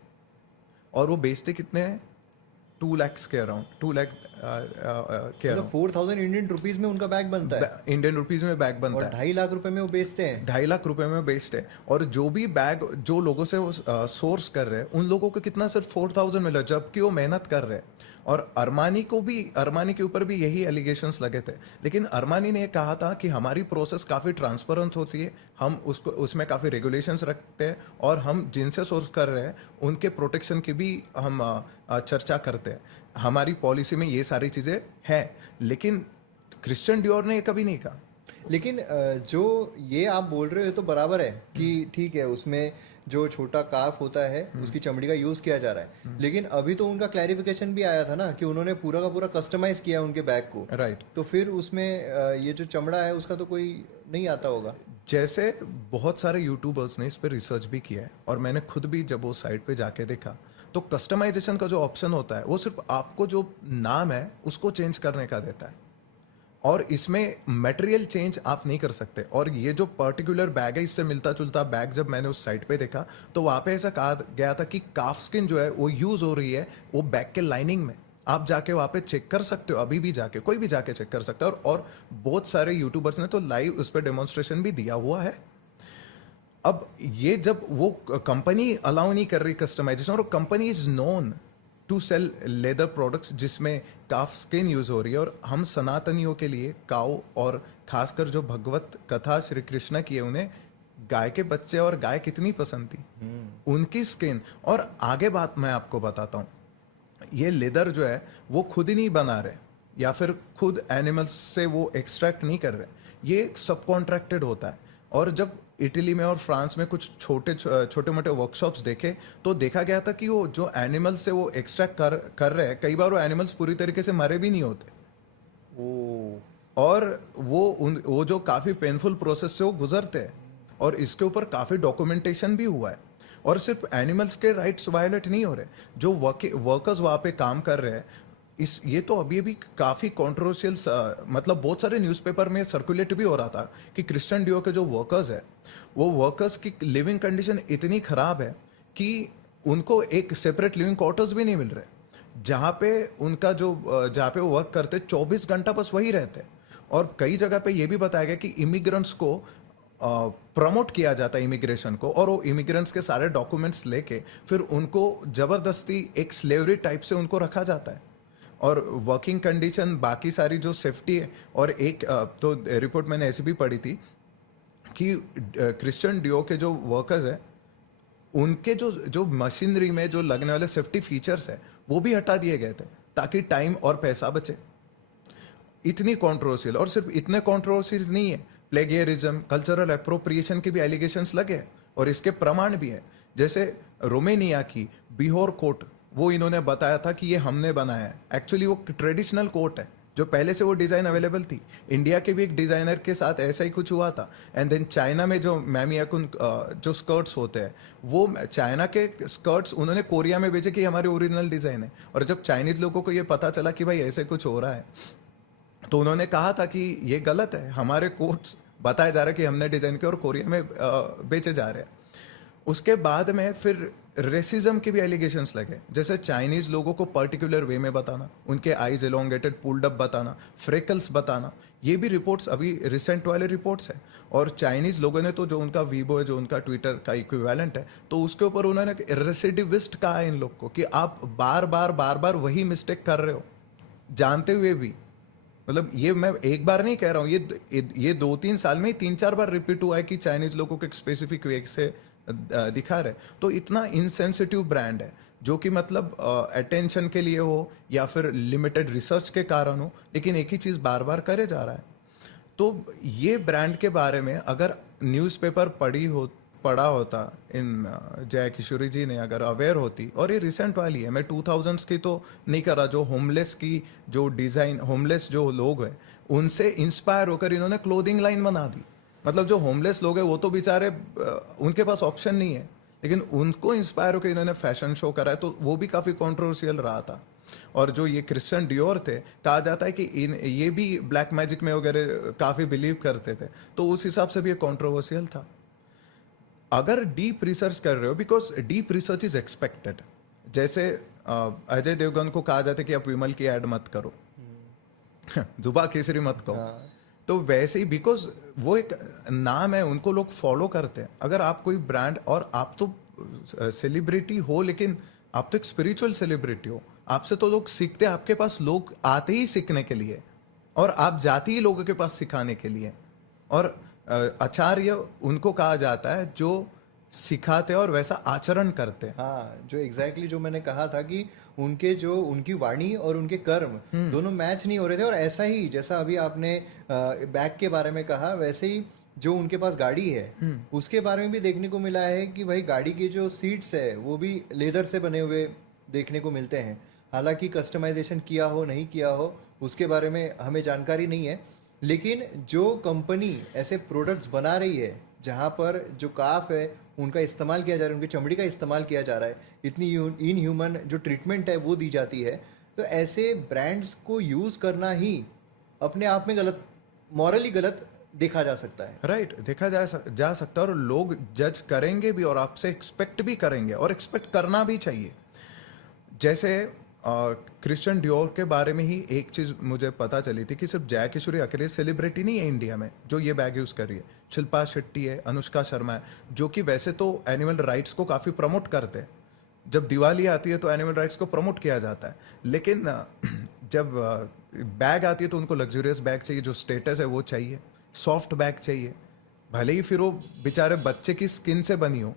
और वो बेचते कितने हैं, 2 lakhs के अराउंड, 2 lakh के मतलब 4,000 इंडियन रुपीज में उनका बैग बनता है अराउंड इंडियन रुपीज़ में बैग बनता और है। 2.5 लाख रुपए में वो बेचते हैं। 2.5 लाख रुपए में बेचते हैं, और जो भी बैग जो लोगों से वो सोर्स कर रहे हैं, उन लोगों को कितना, सिर्फ 4,000 मिला, जबकि वो मेहनत कर रहे हैं। और अरमानी के ऊपर भी यही एलिगेशंस लगे थे, लेकिन अरमानी ने कहा था कि हमारी प्रोसेस काफ़ी ट्रांसपेरेंट होती है, हम उसमें काफ़ी रेगुलेशंस रखते हैं, और हम जिनसे सोर्स कर रहे हैं उनके प्रोटेक्शन की भी हम चर्चा करते हैं। हमारी पॉलिसी में ये सारी चीज़ें हैं, लेकिन क्रिश्चियन डियोर ने ये कभी नहीं कहा। लेकिन जो ये आप बोल रहे हो तो बराबर है कि ठीक है, उसमें जो छोटा काफ होता है उसकी चमड़ी का यूज किया जा रहा है, लेकिन अभी तो उनका क्लैरिफिकेशन भी आया था ना कि उन्होंने पूरा का पूरा कस्टमाइज किया उनके बैग को। राइट। तो फिर उसमें ये जो चमड़ा है उसका तो कोई नहीं आता होगा। जैसे बहुत सारे यूट्यूबर्स ने इस पर रिसर्च भी किया है, और मैंने खुद भी जब वो साइट पे जाके देखा, तो कस्टमाइजेशन का जो ऑप्शन होता है वो सिर्फ आपको जो नाम है उसको चेंज करने का देता है, और इसमें मटेरियल चेंज आप नहीं कर सकते। और ये जो पर्टिकुलर बैग है, इससे मिलता जुलता बैग जब मैंने उस साइट पे देखा, तो वहाँ पे ऐसा कहा गया था कि काफ स्किन जो है वो यूज़ हो रही है वो बैग के लाइनिंग में। आप जाके वहाँ पे चेक कर सकते हो, अभी भी जाके कोई भी जाके चेक कर सकता है, और बहुत सारे यूट्यूबर्स ने तो लाइव उस पर डेमोन्स्ट्रेशन भी दिया हुआ है। अब ये जब वो कंपनी अलाउ नहीं कर रही कस्टमाइजेशन, और company is known to sell leather products जिसमें काफ स्किन यूज हो रही है, और हम सनातनियों के लिए काऊ, और खासकर जो भगवत कथा श्री कृष्ण की है, उन्हें गाय के बच्चे और गाय कितनी पसंद थी, उनकी स्किन। और आगे बात मैं आपको बताता हूँ, ये लेदर जो है वो खुद ही नहीं बना रहे, या फिर खुद एनिमल्स से वो एक्सट्रैक्ट नहीं कर रहे, ये सब कॉन्ट्रैक्टेड होता है। और जब इटली में और फ्रांस में कुछ छोटे मोटे वर्कशॉप्स देखे, तो देखा गया था कि वो जो एनिमल्स से वो एक्सट्रैक्ट कर रहे हैं, कई बार वो एनिमल्स पूरी तरीके से मरे भी नहीं होते, और वो जो काफ़ी पेनफुल प्रोसेस से वो गुजरते हैं, और इसके ऊपर काफ़ी डॉक्यूमेंटेशन भी हुआ है। और सिर्फ एनिमल्स के राइट्स वायलेट नहीं हो रहे, जो वर्कर्स वहाँ पे काम कर रहे हैं, ये तो अभी अभी काफ़ी कॉन्ट्रोवर्शियल, मतलब बहुत सारे न्यूज़पेपर में सर्कुलेट भी हो रहा था कि क्रिश्चियन डियोर के जो वर्कर्स है, वो वर्कर्स की लिविंग कंडीशन इतनी ख़राब है कि उनको एक सेपरेट लिविंग क्वार्टर्स भी नहीं मिल रहे, जहाँ पे वो वर्क करते 24 घंटा बस वही रहते। और कई जगह पे ये भी बताया गया कि इमिग्रेंट्स को प्रमोट किया जाता है इमिग्रेशन को, और वो इमिग्रेंट्स के सारे डॉक्यूमेंट्स लेके फिर उनको ज़बरदस्ती एक स्लेवरी टाइप से उनको रखा जाता है, और वर्किंग कंडीशन, बाकी सारी जो सेफ्टी है। और एक तो रिपोर्ट मैंने ऐसी भी पढ़ी थी कि क्रिश्चियन डियोर के जो वर्कर्स है, उनके जो मशीनरी में जो लगने वाले सेफ्टी फीचर्स है वो भी हटा दिए गए थे, ताकि टाइम और पैसा बचे। इतनी कंट्रोवर्शियल, और सिर्फ इतने कंट्रोवर्सीज नहीं है, प्लेगियरिज्म, कल्चरल अप्रोप्रिएशन के भी एलिगेशंस लगे हैं, और इसके प्रमाण भी है। जैसे रोमेनिया की बिहोर कोट, वो इन्होंने बताया था कि ये हमने बनाया है, एक्चुअली वो ट्रेडिशनल कोट है, जो पहले से वो डिज़ाइन अवेलेबल थी। इंडिया के भी एक डिज़ाइनर के साथ ऐसा ही कुछ हुआ था। एंड देन चाइना में जो मैमियाकुन जो स्कर्ट्स होते हैं, वो चाइना के स्कर्ट्स उन्होंने कोरिया में भेजे कि हमारे ओरिजिनल डिज़ाइन है। और जब चाइनीज लोगों को ये पता चला कि भाई ऐसे कुछ हो रहा है, तो उन्होंने कहा था कि ये गलत है, हमारे कोट्स बताया जा रहा है कि हमने डिज़ाइन किया और कोरिया में बेचे जा रहे हैं। उसके बाद में फिर रेसिज्म के भी एलिगेशंस लगे, जैसे चाइनीज़ लोगों को पर्टिकुलर वे में बताना, उनके आईज एलोंगेटेड पुल्ड अप बताना, फ्रेकल्स बताना, ये भी रिपोर्ट्स अभी रिसेंट वाले रिपोर्ट्स है। और चाइनीज़ लोगों ने तो जो उनका वीबो है, जो उनका ट्विटर का इक्विवेलेंट है, तो उसके ऊपर उन्होंने रेसिडिविस्ट कहा है इन लोग को कि आप बार बार वही मिस्टेक कर रहे हो, जानते हुए भी। मतलब ये मैं एक बार नहीं कह रहा हूँ, ये 2-3 साल में ही 3-4 बार रिपीट हुआ है कि चाइनीज लोगों को एक स्पेसिफिक वे से दिखा रहे। तो इतना इनसेंसिटिव ब्रांड है, जो कि मतलब अटेंशन के लिए हो या फिर लिमिटेड रिसर्च के कारण हो, लेकिन एक ही चीज़ बार बार करे जा रहा है। तो ये ब्रांड के बारे में अगर न्यूज़पेपर पढ़ा होता, इन जय किशोरी जी ने अगर अवेयर होती, और ये रिसेंट वाली है, मैं 2000s की तो नहीं कर रहा, जो होमलेस की जो डिज़ाइन, होमलेस जो लोग हैं उनसे इंस्पायर होकर इन्होंने क्लोथिंग लाइन बना दी, मतलब जो होमलेस लोग हैं वो तो बेचारे उनके पास ऑप्शन नहीं है, लेकिन उनको इंस्पायर होकर इन्होंने फैशन शो करा है, तो वो भी काफ़ी कंट्रोवर्शियल रहा था। और जो ये क्रिश्चियन डियोर थे, कहा जाता है कि ये भी ब्लैक मैजिक में वगैरह काफ़ी बिलीव करते थे, तो उस हिसाब से भी ये कंट्रोवर्शियल था। अगर डीप रिसर्च कर रहे हो, because deep research is expected, जैसे अजय देवगन को कहा जाता है कि आप विमल की ऐड मत करो, जुबा केसरी मत कहो, हाँ तो वैसे ही बिकॉज वो एक नाम है, उनको लोग फॉलो करते हैं। अगर आप कोई ब्रांड, और आप तो सेलिब्रिटी हो, लेकिन आप तो एक स्पिरिचुअल सेलिब्रिटी हो, आपसे तो लोग सीखते हैं, आपके पास लोग आते ही सीखने के लिए, और आप जाते ही लोगों के पास सिखाने के लिए। और आचार्य उनको कहा जाता है जो सिखाते हैं और वैसा आचरण करते हैं। हाँ, जो एग्जैक्टली जो मैंने कहा था कि उनकी वाणी और उनके कर्म दोनों मैच नहीं हो रहे थे। और ऐसा ही जैसा अभी आपने बैग के बारे में कहा, वैसे ही जो उनके पास गाड़ी है उसके बारे में भी देखने को मिला है कि भाई गाड़ी के जो सीट्स है वो भी लेदर से बने हुए देखने को मिलते हैं। हालांकि कस्टमाइजेशन किया हो नहीं किया हो उसके बारे में हमें जानकारी नहीं है, लेकिन जो कंपनी ऐसे प्रोडक्ट्स बना रही है जहाँ पर जो काफ है उनका इस्तेमाल किया जा रहा है, उनकी चमड़ी का इस्तेमाल किया जा रहा है, इतनी इन ह्यूमन जो ट्रीटमेंट है वो दी जाती है, तो ऐसे ब्रांड्स को यूज़ करना ही अपने आप में गलत, मॉरली गलत देखा जा सकता है। राइट, देखा जा सकता है, और लोग जज करेंगे भी और आपसे एक्सपेक्ट भी करेंगे, और एक्सपेक्ट करना भी चाहिए। जैसे क्रिश्चियन डियोर के बारे में ही एक चीज़ मुझे पता चली थी कि सिर्फ जया किशोरी अकेले सेलिब्रिटी नहीं है इंडिया में जो ये बैग यूज़ कर रही है। शिल्पा शेट्टी है, अनुष्का शर्मा है, जो कि वैसे तो एनिमल राइट्स को काफ़ी प्रमोट करते हैं। जब दिवाली आती है तो एनिमल राइट्स को प्रमोट किया जाता है, लेकिन जब बैग आती है तो उनको लग्जरियस बैग चाहिए, जो स्टेटस है वो चाहिए, सॉफ्ट बैग चाहिए, भले ही फिर वो बेचारे बच्चे की स्किन से बनी हो,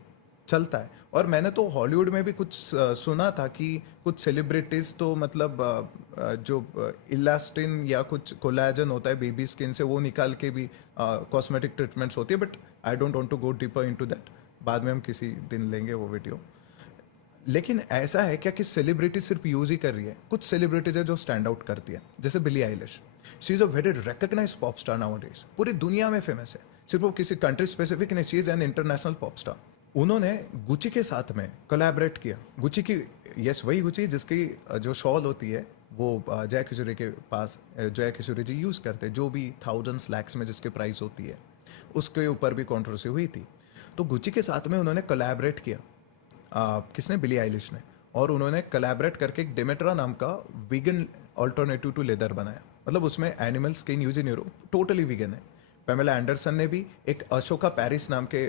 चलता है। और मैंने तो हॉलीवुड में भी कुछ सुना था कि कुछ सेलिब्रिटीज तो मतलब जो इलास्टिन या कुछ कोलाजन होता है बेबी स्किन से, वो निकाल के भी कॉस्मेटिक ट्रीटमेंट्स होती है, but I don't want to go deeper into that, बाद में हम किसी दिन लेंगे वो वीडियो। लेकिन ऐसा है क्या कि सेलिब्रिटी सिर्फ यूज ही कर रही है? कुछ सेलिब्रिटीज है जो स्टैंड आउट करती है, जैसे Billie Eilish. She is a very recognize pop star nowadays, पूरी दुनिया में फेमस है, सिर्फ वो किसी कंट्री स्पेसिफिक नहीं, she is an international pop star. उन्होंने गुची के साथ में कोलैबोरेट किया, गुची की, यस वही गुची जिसकी जो शॉल होती है वो जया किशोरी के पास, जया किशोरी जी यूज़ करते, जो भी थाउजेंड्स लैक्स में जिसके प्राइस होती है, उसके ऊपर भी कंट्रोवर्सी हुई थी। तो गुची के साथ में उन्होंने कोलैबोरेट किया, किसने, बिली आइलिश ने, और उन्होंने कोलैबोरेट करके एक डेमेट्रा नाम का वीगन अल्टरनेटिव टू लेदर बनाया। मतलब उसमें एनिमल स्किन यूज ही नहीं हो, टोटली वीगन है। पेमेला एंडरसन ने भी एक अशोका पेरिस नाम के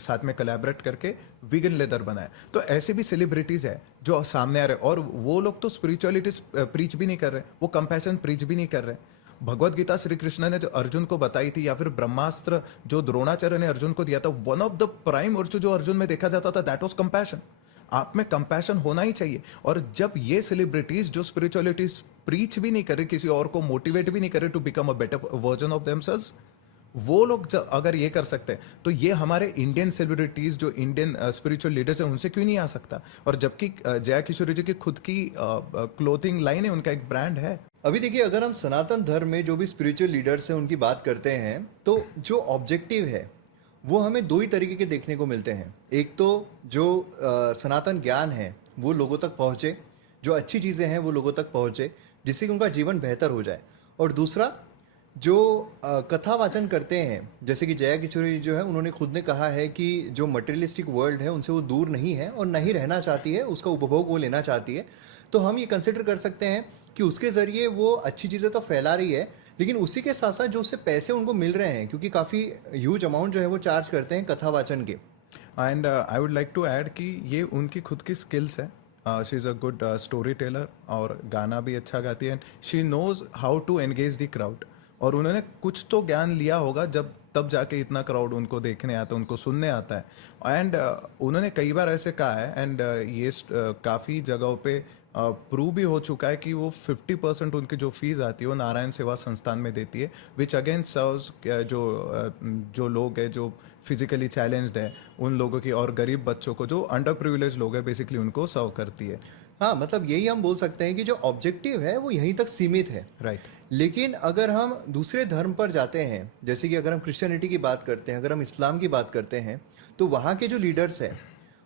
साथ में कोलैबोरेट करके वीगन लेदर बनाया। तो ऐसे भी सेलिब्रिटीज है जो सामने आ रहे, और वो लोग तो स्पिरिचुअलिटी प्रीच भी नहीं कर रहे, वो कंपैशन प्रीच भी नहीं कर रहे। भगवत गीता श्री कृष्ण ने जो अर्जुन को बताई थी, या फिर ब्रह्मास्त्र जो द्रोणाचार्य ने अर्जुन को दिया था, one of the prime virtue जो अर्जुन में देखा जाता था, दैट वाज कंपैशन। आप में कंपैशन होना ही चाहिए। और जब ये सेलिब्रिटीज जो स्पिरिचुअलिटी प्रीच भी नहीं करे, किसी और को मोटिवेट भी नहीं करे to become a better version of themselves, वो लोग अगर ये कर सकते हैं, तो ये हमारे इंडियन सेलिब्रिटीज जो इंडियन स्पिरिचुअल लीडर्स हैं उनसे क्यों नहीं आ सकता? और जबकि जया किशोरी जी की खुद की क्लोथिंग लाइन है, उनका एक ब्रांड है। अभी देखिए, अगर हम सनातन धर्म में जो भी स्पिरिचुअल लीडर्स हैं उनकी बात करते हैं, तो जो ऑब्जेक्टिव है वो हमें दो ही तरीके के देखने को मिलते हैं। एक तो जो सनातन ज्ञान है वो लोगों तक पहुँचे, जो अच्छी चीज़ें हैं वो लोगों तक पहुँचे, जिससे कि उनका जीवन बेहतर हो जाए। और दूसरा, जो कथा वाचन करते हैं, जैसे कि जया किशोरी जो है, उन्होंने खुद ने कहा है कि जो मटेरियलिस्टिक वर्ल्ड है उनसे वो दूर नहीं है और नहीं रहना चाहती है, उसका उपभोग वो लेना चाहती है। तो हम ये कंसिडर कर सकते हैं कि उसके ज़रिए वो अच्छी चीज़ें तो फैला रही है, लेकिन उसी के साथ साथ जो उससे पैसे उनको मिल रहे हैं, क्योंकि काफ़ी ह्यूज अमाउंट जो है वो चार्ज करते हैं कथा वाचन के। And I would like to add कि ये उनकी खुद की स्किल्स है। She is a good story teller, और गाना भी अच्छा गाती है, and she knows how to engage the crowd. और उन्होंने कुछ तो ज्ञान लिया होगा, जब तब जाके इतना क्राउड उनको देखने आता है, उनको सुनने आता है। एंड उन्होंने कई बार ऐसे कहा है, एंड ये काफ़ी जगहों पे प्रूव भी हो चुका है कि वो 50% उनकी जो फीस आती है वो नारायण सेवा संस्थान में देती है, विच अगेन सर्व्स जो लोग हैं जो फिजिकली चैलेंज्ड है उन लोगों की, और गरीब बच्चों को जो अंडर प्रिविलेज लोग हैं बेसिकली उनको सर्व करती है। हाँ, मतलब यही हम बोल सकते हैं कि जो ऑब्जेक्टिव है वो यहीं तक सीमित है। राइट। लेकिन अगर हम दूसरे धर्म पर जाते हैं, जैसे कि अगर हम क्रिश्चियनिटी की बात करते हैं, अगर हम इस्लाम की बात करते हैं, तो वहाँ के जो लीडर्स हैं,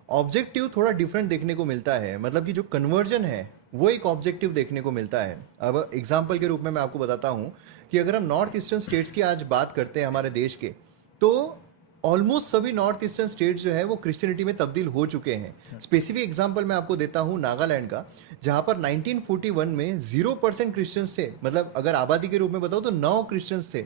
ऑब्जेक्टिव थोड़ा डिफरेंट देखने को मिलता है। मतलब कि जो कन्वर्जन है, वो एक ऑब्जेक्टिव देखने को मिलता है। अब एग्जाम्पल के रूप में मैं आपको बताता हूँ कि अगर हम नॉर्थ ईस्टर्न स्टेट्स की आज बात करते हैं हमारे देश के, तो ऑलमोस्ट सभी नॉर्थ ईस्टर्न स्टेट्स जो है वो क्रिश्चियनिटी में तब्दील हो चुके हैं। स्पेसिफिक एग्जांपल मैं आपको देता हूँ नागालैंड का, जहाँ पर 1941 में 0% क्रिश्चियंस थे। मतलब अगर आबादी के रूप में बताओ तो 9 क्रिश्चियंस थे,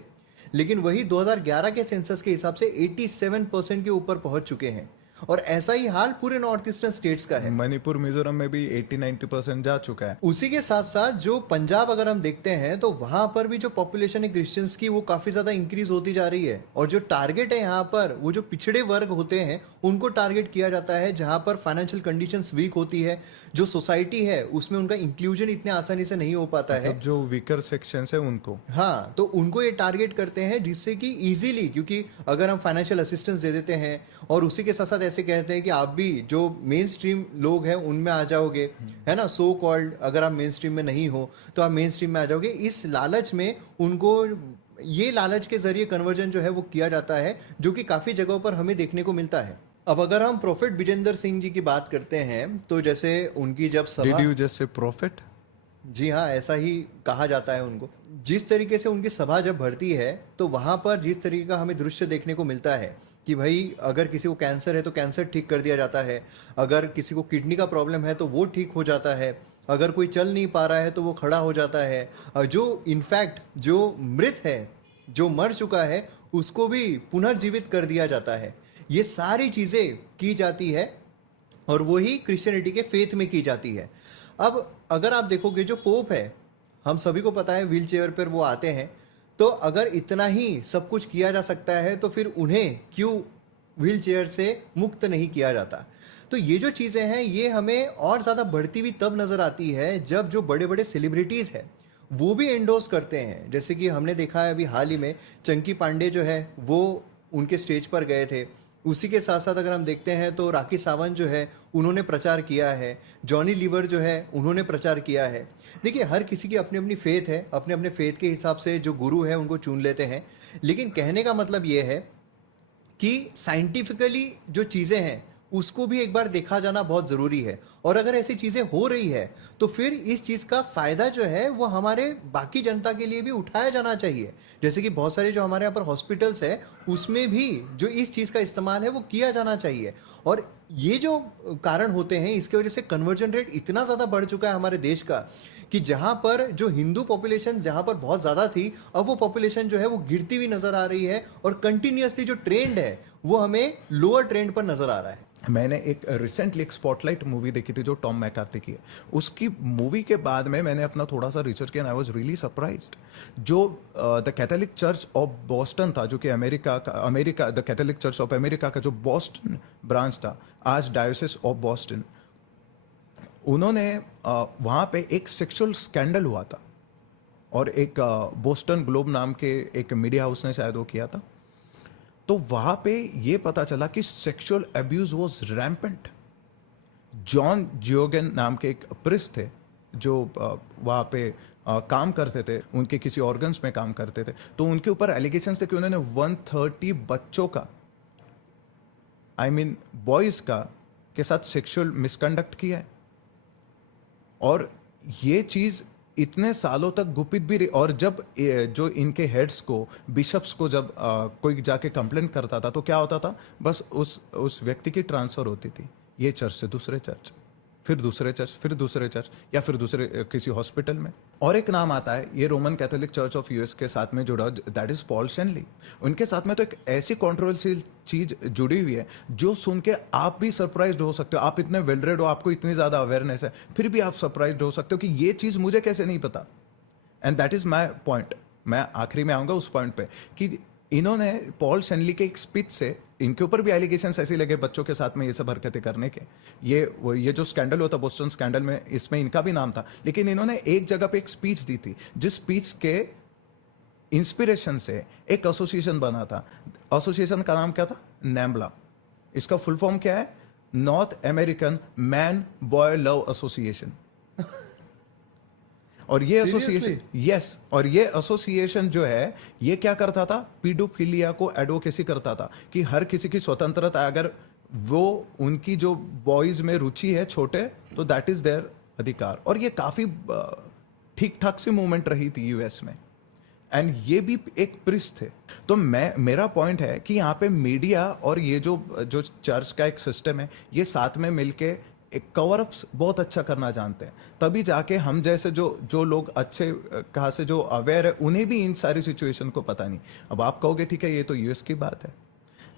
लेकिन वही 2011 के सेंसस के हिसाब से 87% के ऊपर पहुंच चुके हैं। और ऐसा ही हाल पूरे नॉर्थ ईस्टर्न स्टेट्स का है। मणिपुर मिजोरम में भी 80-90% जा चुका है। उसी के साथ साथ जो पंजाब अगर हम देखते हैं तो वहां पर भी जो पॉपुलेशन है क्रिश्चियंस की वो काफी ज्यादा इंक्रीज होती जा रही है। और जो टारगेट है यहाँ पर, वो जो पिछड़े वर्ग होते हैं उनको टारगेट किया जाता है, जहां पर फाइनेंशियल कंडीशंस वीक होती है, जो सोसाइटी है उसमें उनका इंक्लूजन इतने आसानी से नहीं हो पाता है। मतलब जो वीकर सेक्शन है उनको। हाँ, तो उनको ये टारगेट करते हैं, जिससे कि इजीली, क्योंकि अगर हम फाइनेंशियल असिस्टेंस दे देते हैं और उसी के साथ साथ ऐसे कहते हैं कि आप भी जो मेन स्ट्रीम लोग हैं उनमें आ जाओगे, है ना, सो कॉल्ड, अगर आप मेन स्ट्रीम में नहीं हो तो आप मेन स्ट्रीम में आ जाओगे, इस लालच में उनको, ये लालच के जरिए कन्वर्जन जो है वो किया जाता है, जो कि काफ़ी जगहों पर हमें देखने को मिलता है। अब अगर हम प्रोफेट विजेंद्र सिंह जी की बात करते हैं, तो जैसे उनकी जब डिड सभा, यू जस्ट से प्रॉफिट? जी हाँ, ऐसा ही कहा जाता है उनको, जिस तरीके से उनकी सभा जब भरती है तो वहाँ पर जिस तरीके का हमें दृश्य देखने को मिलता है कि भाई अगर किसी को कैंसर है तो कैंसर ठीक कर दिया जाता है, अगर किसी को किडनी का प्रॉब्लम है तो वो ठीक हो जाता है, अगर कोई चल नहीं पा रहा है तो वो खड़ा हो जाता है, और जो इनफैक्ट जो मृत है, जो मर चुका है, उसको भी पुनर्जीवित कर दिया जाता है। ये सारी चीज़ें की जाती है और वही क्रिश्चियनिटी के फेथ में की जाती है। अब अगर आप देखोगे जो पोप है, हम सभी को पता है व्हील चेयर पर वो आते हैं, तो अगर इतना ही सब कुछ किया जा सकता है तो फिर उन्हें क्यों व्हील चेयर से मुक्त नहीं किया जाता? तो ये जो चीज़ें हैं ये हमें और ज़्यादा बढ़ती हुई तब नज़र आती है जब जो बड़े बड़े सेलिब्रिटीज़ हैं वो भी एंडोर्स करते हैं। जैसे कि हमने देखा है अभी हाल ही में चंकी पांडे जो है वो उनके स्टेज पर गए थे। उसी के साथ साथ अगर हम देखते हैं तो राखी सावंत जो है उन्होंने प्रचार किया है, जॉनी लीवर जो है उन्होंने प्रचार किया है। देखिए, हर किसी की अपनी अपनी फेथ है, अपने अपने फेथ के हिसाब से जो गुरु है उनको चुन लेते हैं। लेकिन कहने का मतलब ये है कि साइंटिफिकली जो चीज़ें हैं उसको भी एक बार देखा जाना बहुत ज़रूरी है। और अगर ऐसी चीज़ें हो रही है तो फिर इस चीज़ का फ़ायदा जो है वो हमारे बाकी जनता के लिए भी उठाया जाना चाहिए। जैसे कि बहुत सारे जो हमारे यहाँ पर हॉस्पिटल्स है उसमें भी जो इस चीज़ का इस्तेमाल है वो किया जाना चाहिए। और ये जो कारण होते हैं इसके वजह से कन्वर्जन रेट इतना ज़्यादा बढ़ चुका है हमारे देश का कि जहाँ पर जो हिंदू पॉपुलेशन जहाँ पर बहुत ज़्यादा थी, अब वो पॉपुलेशन जो है वो गिरती हुई नज़र आ रही है और कंटिन्यूसली जो ट्रेंड है वो हमें लोअर ट्रेंड पर नज़र आ रहा है। मैंने एक रिसेंटली एक स्पॉटलाइट मूवी देखी थी जो टॉम मैकार्थी की है। उसकी मूवी के बाद में मैंने अपना थोड़ा सा रिसर्च किया, आई वाज रियली सरप्राइज्ड। जो the Catholic church of Boston था, जो कि America the Catholic church of America का जो बॉस्टन ब्रांच था, आज डायोसिस ऑफ बॉस्टन, उन्होंने वहाँ पे एक सेक्सुअल स्कैंडल हुआ था और एक बोस्टन ग्लोब नाम के एक मीडिया हाउस ने शायद वो किया था। तो वहाँ पे ये पता चला कि sexual abuse was rampant. John Geoghan नाम के एक प्रिस्ट थे जो वहाँ पे काम करते थे, उनके किसी ऑर्गन्स में काम करते थे। तो उनके ऊपर एलिगेशंस थे कि उन्होंने 130 बच्चों का, आई मीन बॉयज़ का, के साथ सेक्सुअल मिसकंडक्ट किया है। और ये चीज़ इतने सालों तक गुपित भी रही। और जब जो इनके हेड्स को, बिशप्स को जब कोई जाके कंप्लेन करता था तो क्या होता था, बस उस व्यक्ति की ट्रांसफ़र होती थी, ये चर्च से दूसरे चर्च, फिर दूसरे चर्च, फिर दूसरे चर्च, या फिर दूसरे किसी हॉस्पिटल में। और एक नाम आता है, ये Roman Catholic church of US के साथ में जुड़ा, दैट इज पॉल शेनली। उनके साथ में तो एक ऐसी कॉन्ट्रोवर्शियल चीज जुड़ी हुई है जो सुन के आप भी सरप्राइज हो सकते हो। आप इतने वेल रेड हो, आपको इतनी ज़्यादा अवेयरनेस है, फिर भी आप सरप्राइज हो सकते हो कि ये चीज़ मुझे कैसे नहीं पता। And that is my point. मैं आखिरी में आऊँगा उस पॉइंट पे कि इन्होंने पॉल शेनली के एक स्पीच से, इनके ऊपर भी एलिगेशंस ऐसे लगे बच्चों के साथ में ये सब हरकतें करने के। ये जो स्कैंडल हुआ था बोस्टन स्कैंडल में, इसमें इनका भी नाम था। लेकिन इन्होंने एक जगह पे एक स्पीच दी थी, जिस स्पीच के इंस्पिरेशन से एक एसोसिएशन बना था। एसोसिएशन का नाम क्या था? नैम्बला। इसका फुल फॉर्म क्या है? North American man boy love association. और ये एसोसिएशन, यस, और ये एसोसिएशन जो है ये क्या करता था, पीडोफिलिया को एडवोकेसी करता था कि हर किसी की स्वतंत्रता, अगर वो उनकी जो बॉयज में रुचि है छोटे, तो दैट इज देयर अधिकार। और ये काफी ठीक ठाक सी मूवमेंट रही थी यूएस में, एंड ये भी एक प्रिस्ट थे। तो मेरा पॉइंट है कि यहाँ पे मीडिया और ये जो जो चर्च का एक सिस्टम है, ये साथ में मिलके एक कवर अप्स बहुत अच्छा करना जानते हैं, तभी जाके हम जैसे जो जो लोग अच्छे कहाँ से जो अवेयर है, उन्हें भी इन सारी सिचुएशन को पता नहीं। अब आप कहोगे ठीक है ये तो यूएस की बात है,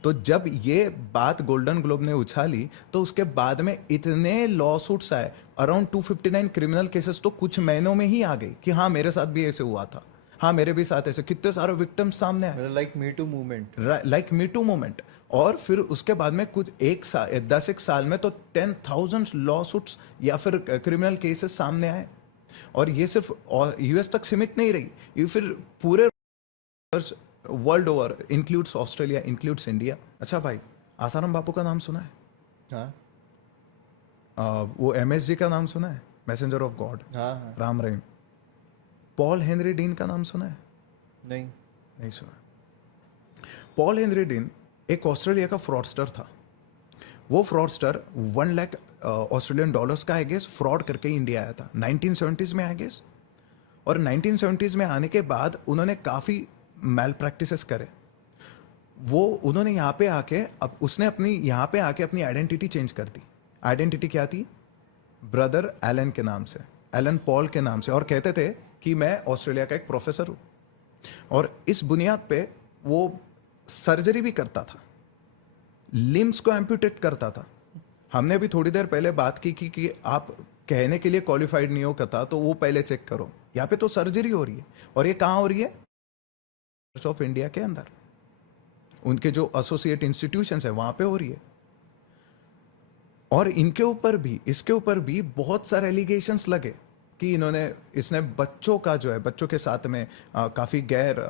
तो जब ये बात गोल्डन ग्लोब ने उछाली तो उसके बाद में इतने लॉ सूट्स आए, अराउंड 259 क्रिमिनल केसेस तो कुछ महीनों में ही आ गई कि हाँ मेरे साथ भी ऐसे हुआ था, हाँ मेरे भी साथ ऐसे, कितने सारे विक्टिम्स सामने आए, like me too movement, like me too moment. और फिर उसके बाद में कुछ एक साल 10 साल में तो 10,000 लॉ सूट्स या फिर क्रिमिनल केसेस सामने आए। और ये सिर्फ यूएस तक सीमित नहीं रही, ये फिर पूरे world over, includes Australia, includes India. अच्छा भाई, आसाराम बापू का नाम सुना है? हाँ वो एमएसजी का नाम सुना है, मैसेंजर ऑफ गॉड, हाँ हाँ, Ram Rahim. Paul Henry dean का नाम सुना है? नहीं, नहीं सुना। पॉल हेनरी डीन एक ऑस्ट्रेलिया का फ्रॉडस्टर था। वो फ्रॉडस्टर 1 लाख ऑस्ट्रेलियन डॉलर्स का आई गेस फ्रॉड करके इंडिया आया था 1970s में आई गेस। और 1970s में आने के बाद उन्होंने काफ़ी मैल प्रैक्टिसेस करे। वो उन्होंने यहाँ पे आके, अब उसने अपनी यहाँ पे आके अपनी आइडेंटिटी चेंज कर दी। आइडेंटिटी क्या थी? ब्रदर एलन के नाम से, एलन पॉल के नाम से, और कहते थे कि मैं ऑस्ट्रेलिया का एक प्रोफेसर हूँ। और इस बुनियाद पे वो सर्जरी भी करता था, लिम्स को एम्प्यूटेट करता था। हमने भी थोड़ी देर पहले बात की कि आप कहने के लिए क्वालिफाइड नहीं हो कथा, तो वो पहले चेक करो। यहाँ पे तो सर्जरी हो रही है, और ये कहाँ हो रही है? चर्च ऑफ इंडिया के अंदर, उनके जो एसोसिएट इंस्टीट्यूशंस है वहां पे हो रही है। और इनके ऊपर भी, इसके ऊपर भी बहुत सारे एलिगेशंस लगे कि इसने बच्चों का जो है, बच्चों के साथ में काफ़ी गैर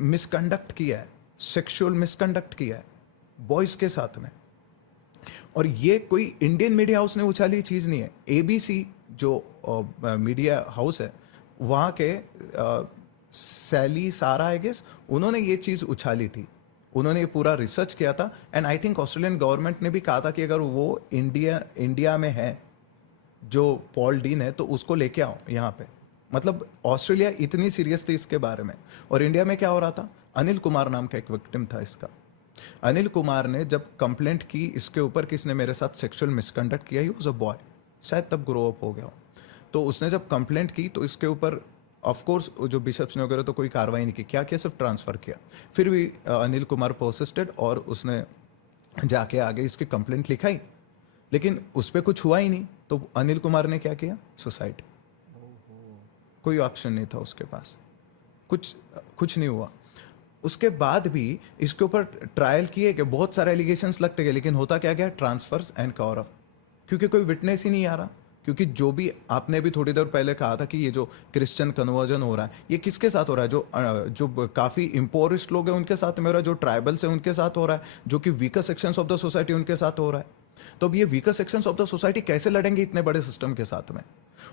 मिसकंडक्ट किया है, सेक्सुअल मिसकंडक्ट किया है बॉयज़ के साथ में। और ये कोई इंडियन मीडिया हाउस ने उछाली चीज़ नहीं है। एबीसी जो मीडिया हाउस है, वहाँ के सैली सारा आई गेस, उन्होंने ये चीज़ उछाली थी। उन्होंने ये पूरा रिसर्च किया था, and I think Australian government ने भी कहा था कि अगर वो इंडिया में है, जो पॉल डीन है, तो उसको लेके आओ यहाँ पे। मतलब ऑस्ट्रेलिया इतनी सीरियस थी इसके बारे में। और इंडिया में क्या हो रहा था? अनिल कुमार नाम का एक विक्टिम था इसका। अनिल कुमार ने जब कंप्लेंट की इसके ऊपर कि इसने मेरे साथ सेक्सुअल मिसकंडक्ट किया, ही वाज अ बॉय, शायद तब ग्रो अप हो गया हो। तो उसने जब कंप्लेंट की तो इसके ऊपर ऑफ कोर्स जो बिशप्स ने वगैरह तो कोई कार्रवाई नहीं की, क्या किया, सिर्फ ट्रांसफ़र किया। फिर भी अनिल कुमार परसिस्टेड और उसने जाके आगे इसकी कंप्लेंट लिखाई, लेकिन उस पर कुछ हुआ ही नहीं। तो अनिल कुमार ने क्या किया? सुसाइड। कोई ऑप्शन नहीं था उसके पास, कुछ नहीं हुआ। उसके बाद भी इसके ऊपर ट्रायल किए गए, बहुत सारे एलिगेशंस लगते गए, लेकिन होता क्या गया? ट्रांसफर्स एंड कवर अप, क्योंकि कोई विटनेस ही नहीं आ रहा। क्योंकि जो भी आपने भी थोड़ी देर पहले कहा था कि ये जो क्रिश्चियन कन्वर्जन हो रहा है, ये किसके साथ हो रहा है? जो काफ़ी इम्पोरिस्ट लोग हैं उनके साथ में हो रहा है, जो ट्राइबल्स हैं उनके साथ हो रहा है, जो कि weaker sections of the society उनके साथ हो रहा है। तो अब ये weaker sections of the society कैसे लड़ेंगे इतने बड़े सिस्टम के साथ में?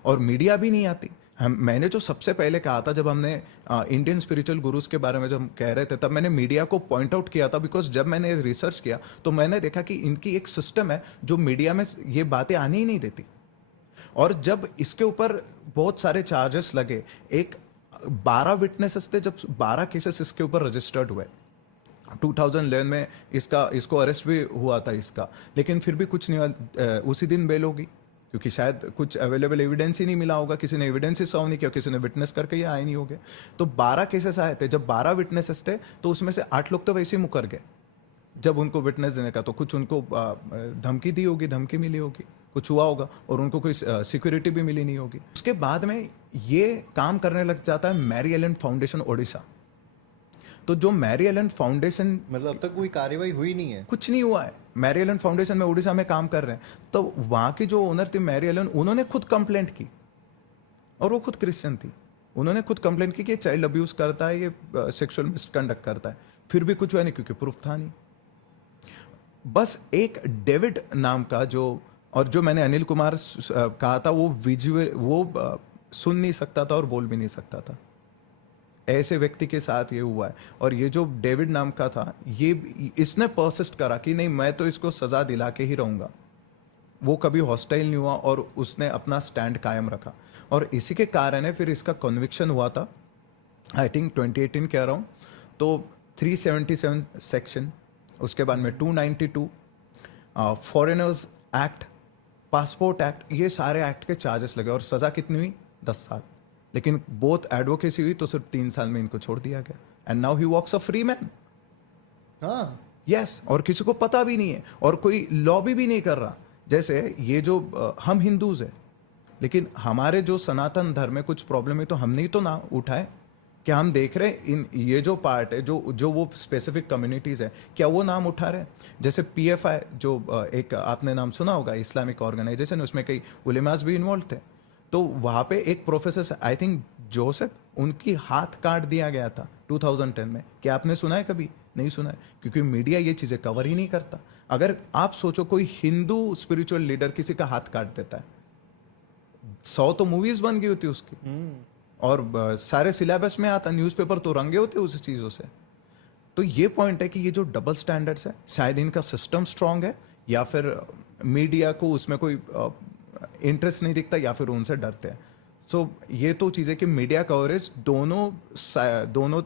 और मीडिया भी नहीं आती। मैंने जो सबसे पहले कहा था, जब हमने इंडियन स्पिरिचुअल गुरुज के बारे में जब हम कह रहे थे, तब मैंने मीडिया को पॉइंट आउट किया था। बिकॉज जब मैंने रिसर्च किया तो मैंने देखा कि इनकी एक सिस्टम है जो मीडिया में ये बातें आनी ही नहीं देती। और जब इसके ऊपर बहुत सारे चार्जेस लगे, एक 12 विटनेसेस थे, जब 12 केसेस इसके ऊपर रजिस्टर्ड हुए 2011 में, इसको अरेस्ट भी हुआ था इसका, लेकिन फिर भी कुछ नहीं हुआ। उसी दिन बेल होगी, क्योंकि शायद कुछ अवेलेबल एविडेंस ही नहीं मिला होगा, किसी ने एविडेंस ही सर्व नहीं किया, किसी ने विटनेस करके ये आए नहीं होंगे। तो 12 केसेस आए थे। जब 12 विटनेसेस थे तो उसमें से 8 लोग तो वैसे ही मुकर गए जब उनको विटनेस देने का। तो कुछ उनको धमकी दी होगी, धमकी मिली होगी, कुछ हुआ होगा, और उनको कोई सिक्योरिटी भी मिली नहीं होगी। उसके बाद में ये काम करने लग जाता है मैरी एलन फाउंडेशन ओडिशा। तो जो मैरी एलन फाउंडेशन, मतलब अब तक कोई कार्रवाई हुई नहीं है? कुछ नहीं हुआ है। मैरी एलन फाउंडेशन में उड़ीसा में काम कर रहे हैं। तो वहाँ की जो ओनर थी मैरी एलन, उन्होंने खुद कंप्लेंट की, और वो खुद क्रिश्चियन थी। उन्होंने खुद कंप्लेंट की कि चाइल्ड अब्यूज करता है, ये सेक्सुअल मिसकंडक्ट करता है। फिर भी कुछ हुआ नहीं, क्योंकि प्रूफ था नहीं। बस एक डेविड नाम का जो, और जो मैंने अनिल कुमार कहा था, वो विजुअल, वो सुन नहीं सकता था और बोल भी नहीं सकता था। ऐसे व्यक्ति के साथ ये हुआ है। और ये जो डेविड नाम का था, ये इसने परसिस्ट करा कि नहीं, मैं तो इसको सजा दिला के ही रहूंगा। वो कभी हॉस्टाइल नहीं हुआ और उसने अपना स्टैंड कायम रखा। और इसी के कारण है फिर इसका कन्विक्शन हुआ था, आई थिंक 2018 कह रहा हूँ। तो 377 सेक्शन, उसके बाद में 292, फॉरेनर्स एक्ट, पासपोर्ट एक्ट, ये सारे एक्ट के चार्जेस लगे और सज़ा कितनी हुई? 10 साल। लेकिन बोथ एडवोकेसी हुई तो सिर्फ 3 साल में इनको छोड़ दिया गया। And now he walks a free man. हाँ, यस, और किसी को पता भी नहीं है और कोई लॉबी भी नहीं कर रहा। जैसे ये जो हम हिंदूज हैं, लेकिन हमारे जो सनातन धर्म में कुछ प्रॉब्लम है तो हमने ही तो ना उठाए। क्या हम देख रहे हैं इन ये जो पार्ट है, जो जो वो स्पेसिफिक कम्युनिटीज है, क्या वो नाम उठा रहे हैं? जैसे पीएफआई, जो एक आपने नाम सुना होगा, इस्लामिक ऑर्गेनाइजेशन, उसमें कई उलेमास भी इन्वॉल्व थे। तो वहाँ पे एक प्रोफेसर, आई थिंक जोसेफ, उनकी हाथ काट दिया गया था 2010 में। क्या आपने सुना है? कभी नहीं सुना है, क्योंकि मीडिया ये चीज़ें कवर ही नहीं करता। अगर आप सोचो कोई हिंदू स्पिरिचुअल लीडर किसी का हाथ काट देता है, 100 तो मूवीज बन गई होती उसकी, और सारे सिलेबस में आता, न्यूज़पेपर तो रंगे होते उस चीज़ों से। तो ये पॉइंट है कि ये जो डबल स्टैंडर्ड्स है, शायद इनका सिस्टम स्ट्रांग है, या फिर मीडिया को उसमें कोई इंटरेस्ट नहीं दिखता, या फिर उनसे डरते हैं। सो ये तो चीज़ है कि मीडिया कवरेज दोनों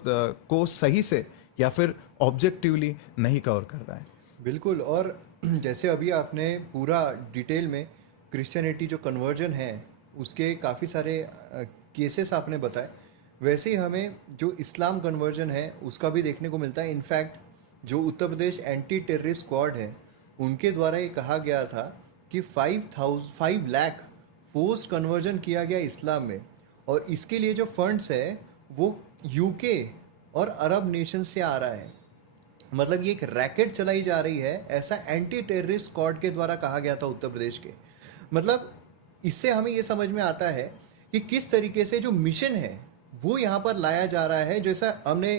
को सही से या फिर ऑब्जेक्टिवली नहीं कवर कर रहा है। बिल्कुल। और जैसे अभी आपने पूरा डिटेल में क्रिश्चियनिटी जो कन्वर्जन है उसके काफ़ी सारे केसेस आपने बताए, वैसे ही हमें जो इस्लाम कन्वर्जन है उसका भी देखने को मिलता है। इनफैक्ट जो Uttar Pradesh anti terrorist squad है, उनके द्वारा ये कहा गया था कि 5 लाख फोर्स्ड कन्वर्जन किया गया इस्लाम में, और इसके लिए जो फंड्स है वो यूके और अरब नेशन से आ रहा है। मतलब ये एक रैकेट चलाई जा रही है, ऐसा एंटी टेररिस्ट स्क्वाड के द्वारा कहा गया था उत्तर प्रदेश के। मतलब इससे हमें ये समझ में आता है कि किस तरीके से जो मिशन है वो यहाँ पर लाया जा रहा है। जैसा हमने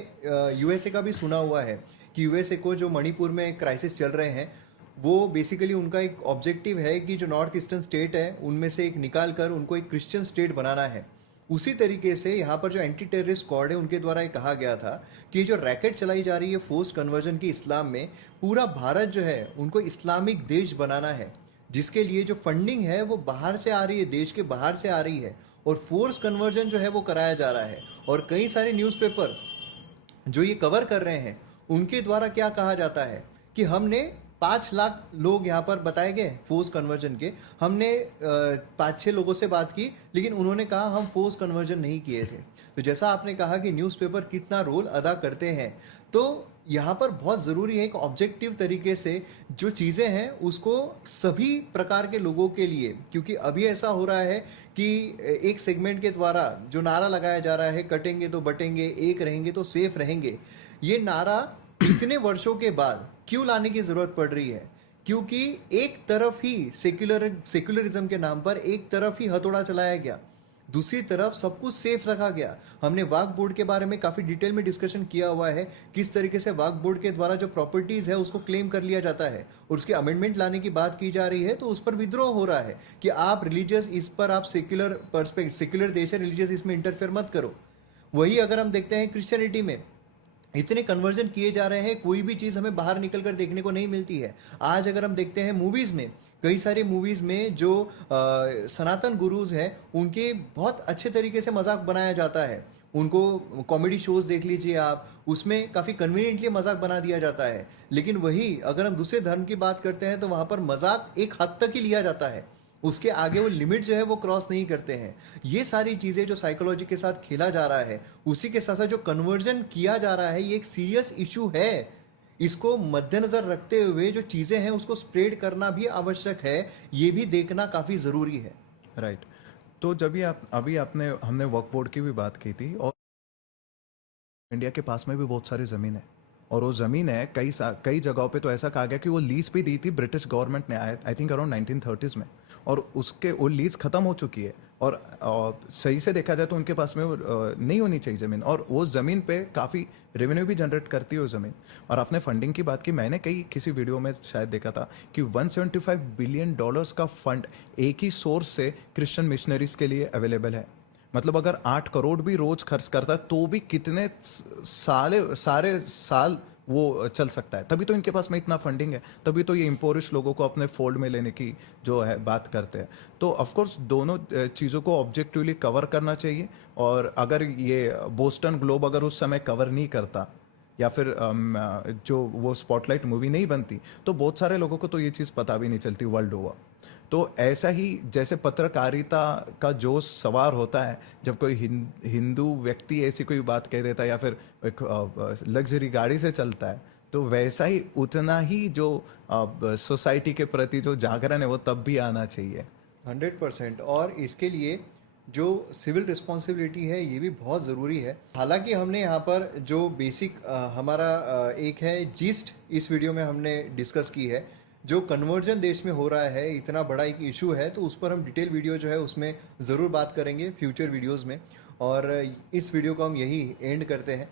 यूएसए का भी सुना हुआ है कि यूएसए को जो मणिपुर में क्राइसिस चल रहे हैं, वो बेसिकली उनका एक ऑब्जेक्टिव है कि जो नॉर्थ ईस्टर्न स्टेट है उनमें से एक निकाल कर उनको एक क्रिश्चियन स्टेट बनाना है। उसी तरीके से यहाँ पर जो एंटी टेररिस्ट स्क्वाड है उनके द्वारा ये कहा गया था कि जो रैकेट चलाई जा रही है फोर्स कन्वर्जन की इस्लाम में, पूरा भारत जो है उनको इस्लामिक देश बनाना है, जिसके लिए जो फंडिंग है वो बाहर से आ रही है, देश के बाहर से आ रही है, और फोर्स कन्वर्जन जो है वो कराया जा रहा है। और कई सारे न्यूज़पेपर जो ये कवर कर रहे हैं उनके द्वारा क्या कहा जाता है कि हमने 5 लाख लोग यहाँ पर बताए गए फोर्स कन्वर्जन के, हमने 5-6 लोगों से बात की, लेकिन उन्होंने कहा हम फोर्स कन्वर्जन नहीं किए थे। तो जैसा आपने कहा कि न्यूज़पेपर कितना रोल अदा करते हैं, तो यहाँ पर बहुत ज़रूरी है एक ऑब्जेक्टिव तरीके से जो चीज़ें हैं उसको सभी प्रकार के लोगों के लिए, क्योंकि अभी ऐसा हो रहा है कि एक सेगमेंट के द्वारा जो नारा लगाया जा रहा है, कटेंगे तो बटेंगे, एक रहेंगे तो सेफ रहेंगे, ये नारा इतने वर्षों के बाद क्यों लाने की ज़रूरत पड़ रही है? क्योंकि एक तरफ ही सेक्युलरिज्म के नाम पर एक तरफ ही हथौड़ा चलाया गया, दूसरी तरफ सब कुछ सेफ रखा गया। हमने वक्फ बोर्ड के बारे में काफ़ी डिटेल में डिस्कशन किया हुआ है, किस तरीके से वक्फ बोर्ड के द्वारा जो प्रॉपर्टीज़ है उसको क्लेम कर लिया जाता है और उसके अमेंडमेंट लाने की बात की जा रही है, तो उस पर विद्रोह हो रहा है कि आप रिलीजियस, इस पर आप सेक्युलर देश है, रिलीजियस इसमें इंटरफेयर मत करो। वही अगर हम देखते हैं क्रिश्चियनिटी में इतने कन्वर्जन किए जा रहे हैं, कोई भी चीज़ हमें बाहर निकल कर देखने को नहीं मिलती है। आज अगर हम देखते हैं मूवीज़ में, कई सारी मूवीज़ में जो सनातन गुरुज हैं उनके बहुत अच्छे तरीके से मजाक बनाया जाता है। उनको कॉमेडी शोज़ देख लीजिए आप, उसमें काफ़ी कन्वीनियंटली मजाक बना दिया जाता है। लेकिन वही अगर हम दूसरे धर्म की बात करते हैं तो वहाँ पर मजाक एक हद तक ही लिया जाता है, उसके आगे वो लिमिट जो है वो क्रॉस नहीं करते हैं। ये सारी चीज़ें जो साइकोलॉजी के साथ खेला जा रहा है, उसी के साथ साथ जो कन्वर्जन किया जा रहा है, ये एक सीरियस इशू है। इसको मद्देनज़र रखते हुए जो चीज़ें हैं उसको स्प्रेड करना भी आवश्यक है, ये भी देखना काफ़ी ज़रूरी है। राइट। तो जब भी अभी हमने वक्फ बोर्ड की भी बात की थी, और इंडिया के पास में भी बहुत सारी ज़मीन है और वो ज़मीन है कई जगहों पे तो ऐसा कहा गया कि वो लीज पे दी थी ब्रिटिश गवर्नमेंट ने, आई थिंक अराउंड 1930s में, और उसके वो लीज ख़त्म हो चुकी है। और सही से देखा जाए तो उनके पास में वो नहीं होनी चाहिए ज़मीन, और वो ज़मीन पे काफ़ी रेवेन्यू भी जनरेट करती है वो ज़मीन। और आपने फंडिंग की बात की, मैंने किसी वीडियो में शायद देखा था कि $175 बिलियन का फंड एक ही सोर्स से क्रिश्चियन मिशनरीज के लिए अवेलेबल है। मतलब अगर 8 करोड़ भी रोज खर्च करता है तो भी कितने सारे साल वो चल सकता है। तभी तो इनके पास में इतना फंडिंग है, तभी तो ये इम्पोरिश लोगों को अपने फोल्ड में लेने की जो है बात करते हैं। तो ऑफ कोर्स दोनों चीज़ों को ऑब्जेक्टिवली कवर करना चाहिए। और अगर ये बोस्टन ग्लोब अगर उस समय कवर नहीं करता, या फिर जो वो स्पॉटलाइट मूवी नहीं बनती, तो बहुत सारे लोगों को तो ये चीज़ पता भी नहीं चलती वर्ल्ड ओवर। तो ऐसा ही जैसे पत्रकारिता का जोश सवार होता है जब कोई हिंदू व्यक्ति ऐसी कोई बात कह देता है, या फिर एक लग्जरी गाड़ी से चलता है, तो वैसा ही उतना ही जो सोसाइटी के प्रति जो जागरण है वो तब भी आना चाहिए। 100%। और इसके लिए जो सिविल रिस्पॉन्सिबिलिटी है ये भी बहुत ज़रूरी है। हालांकि हमने यहाँ पर जो बेसिक हमारा एक है जिस्ट इस वीडियो में हमने डिस्कस की है, जो कन्वर्जन देश में हो रहा है, इतना बड़ा एक इशू है, तो उस पर हम डिटेल वीडियो जो है उसमें ज़रूर बात करेंगे फ्यूचर वीडियोज़ में। और इस वीडियो को हम यही एंड करते हैं।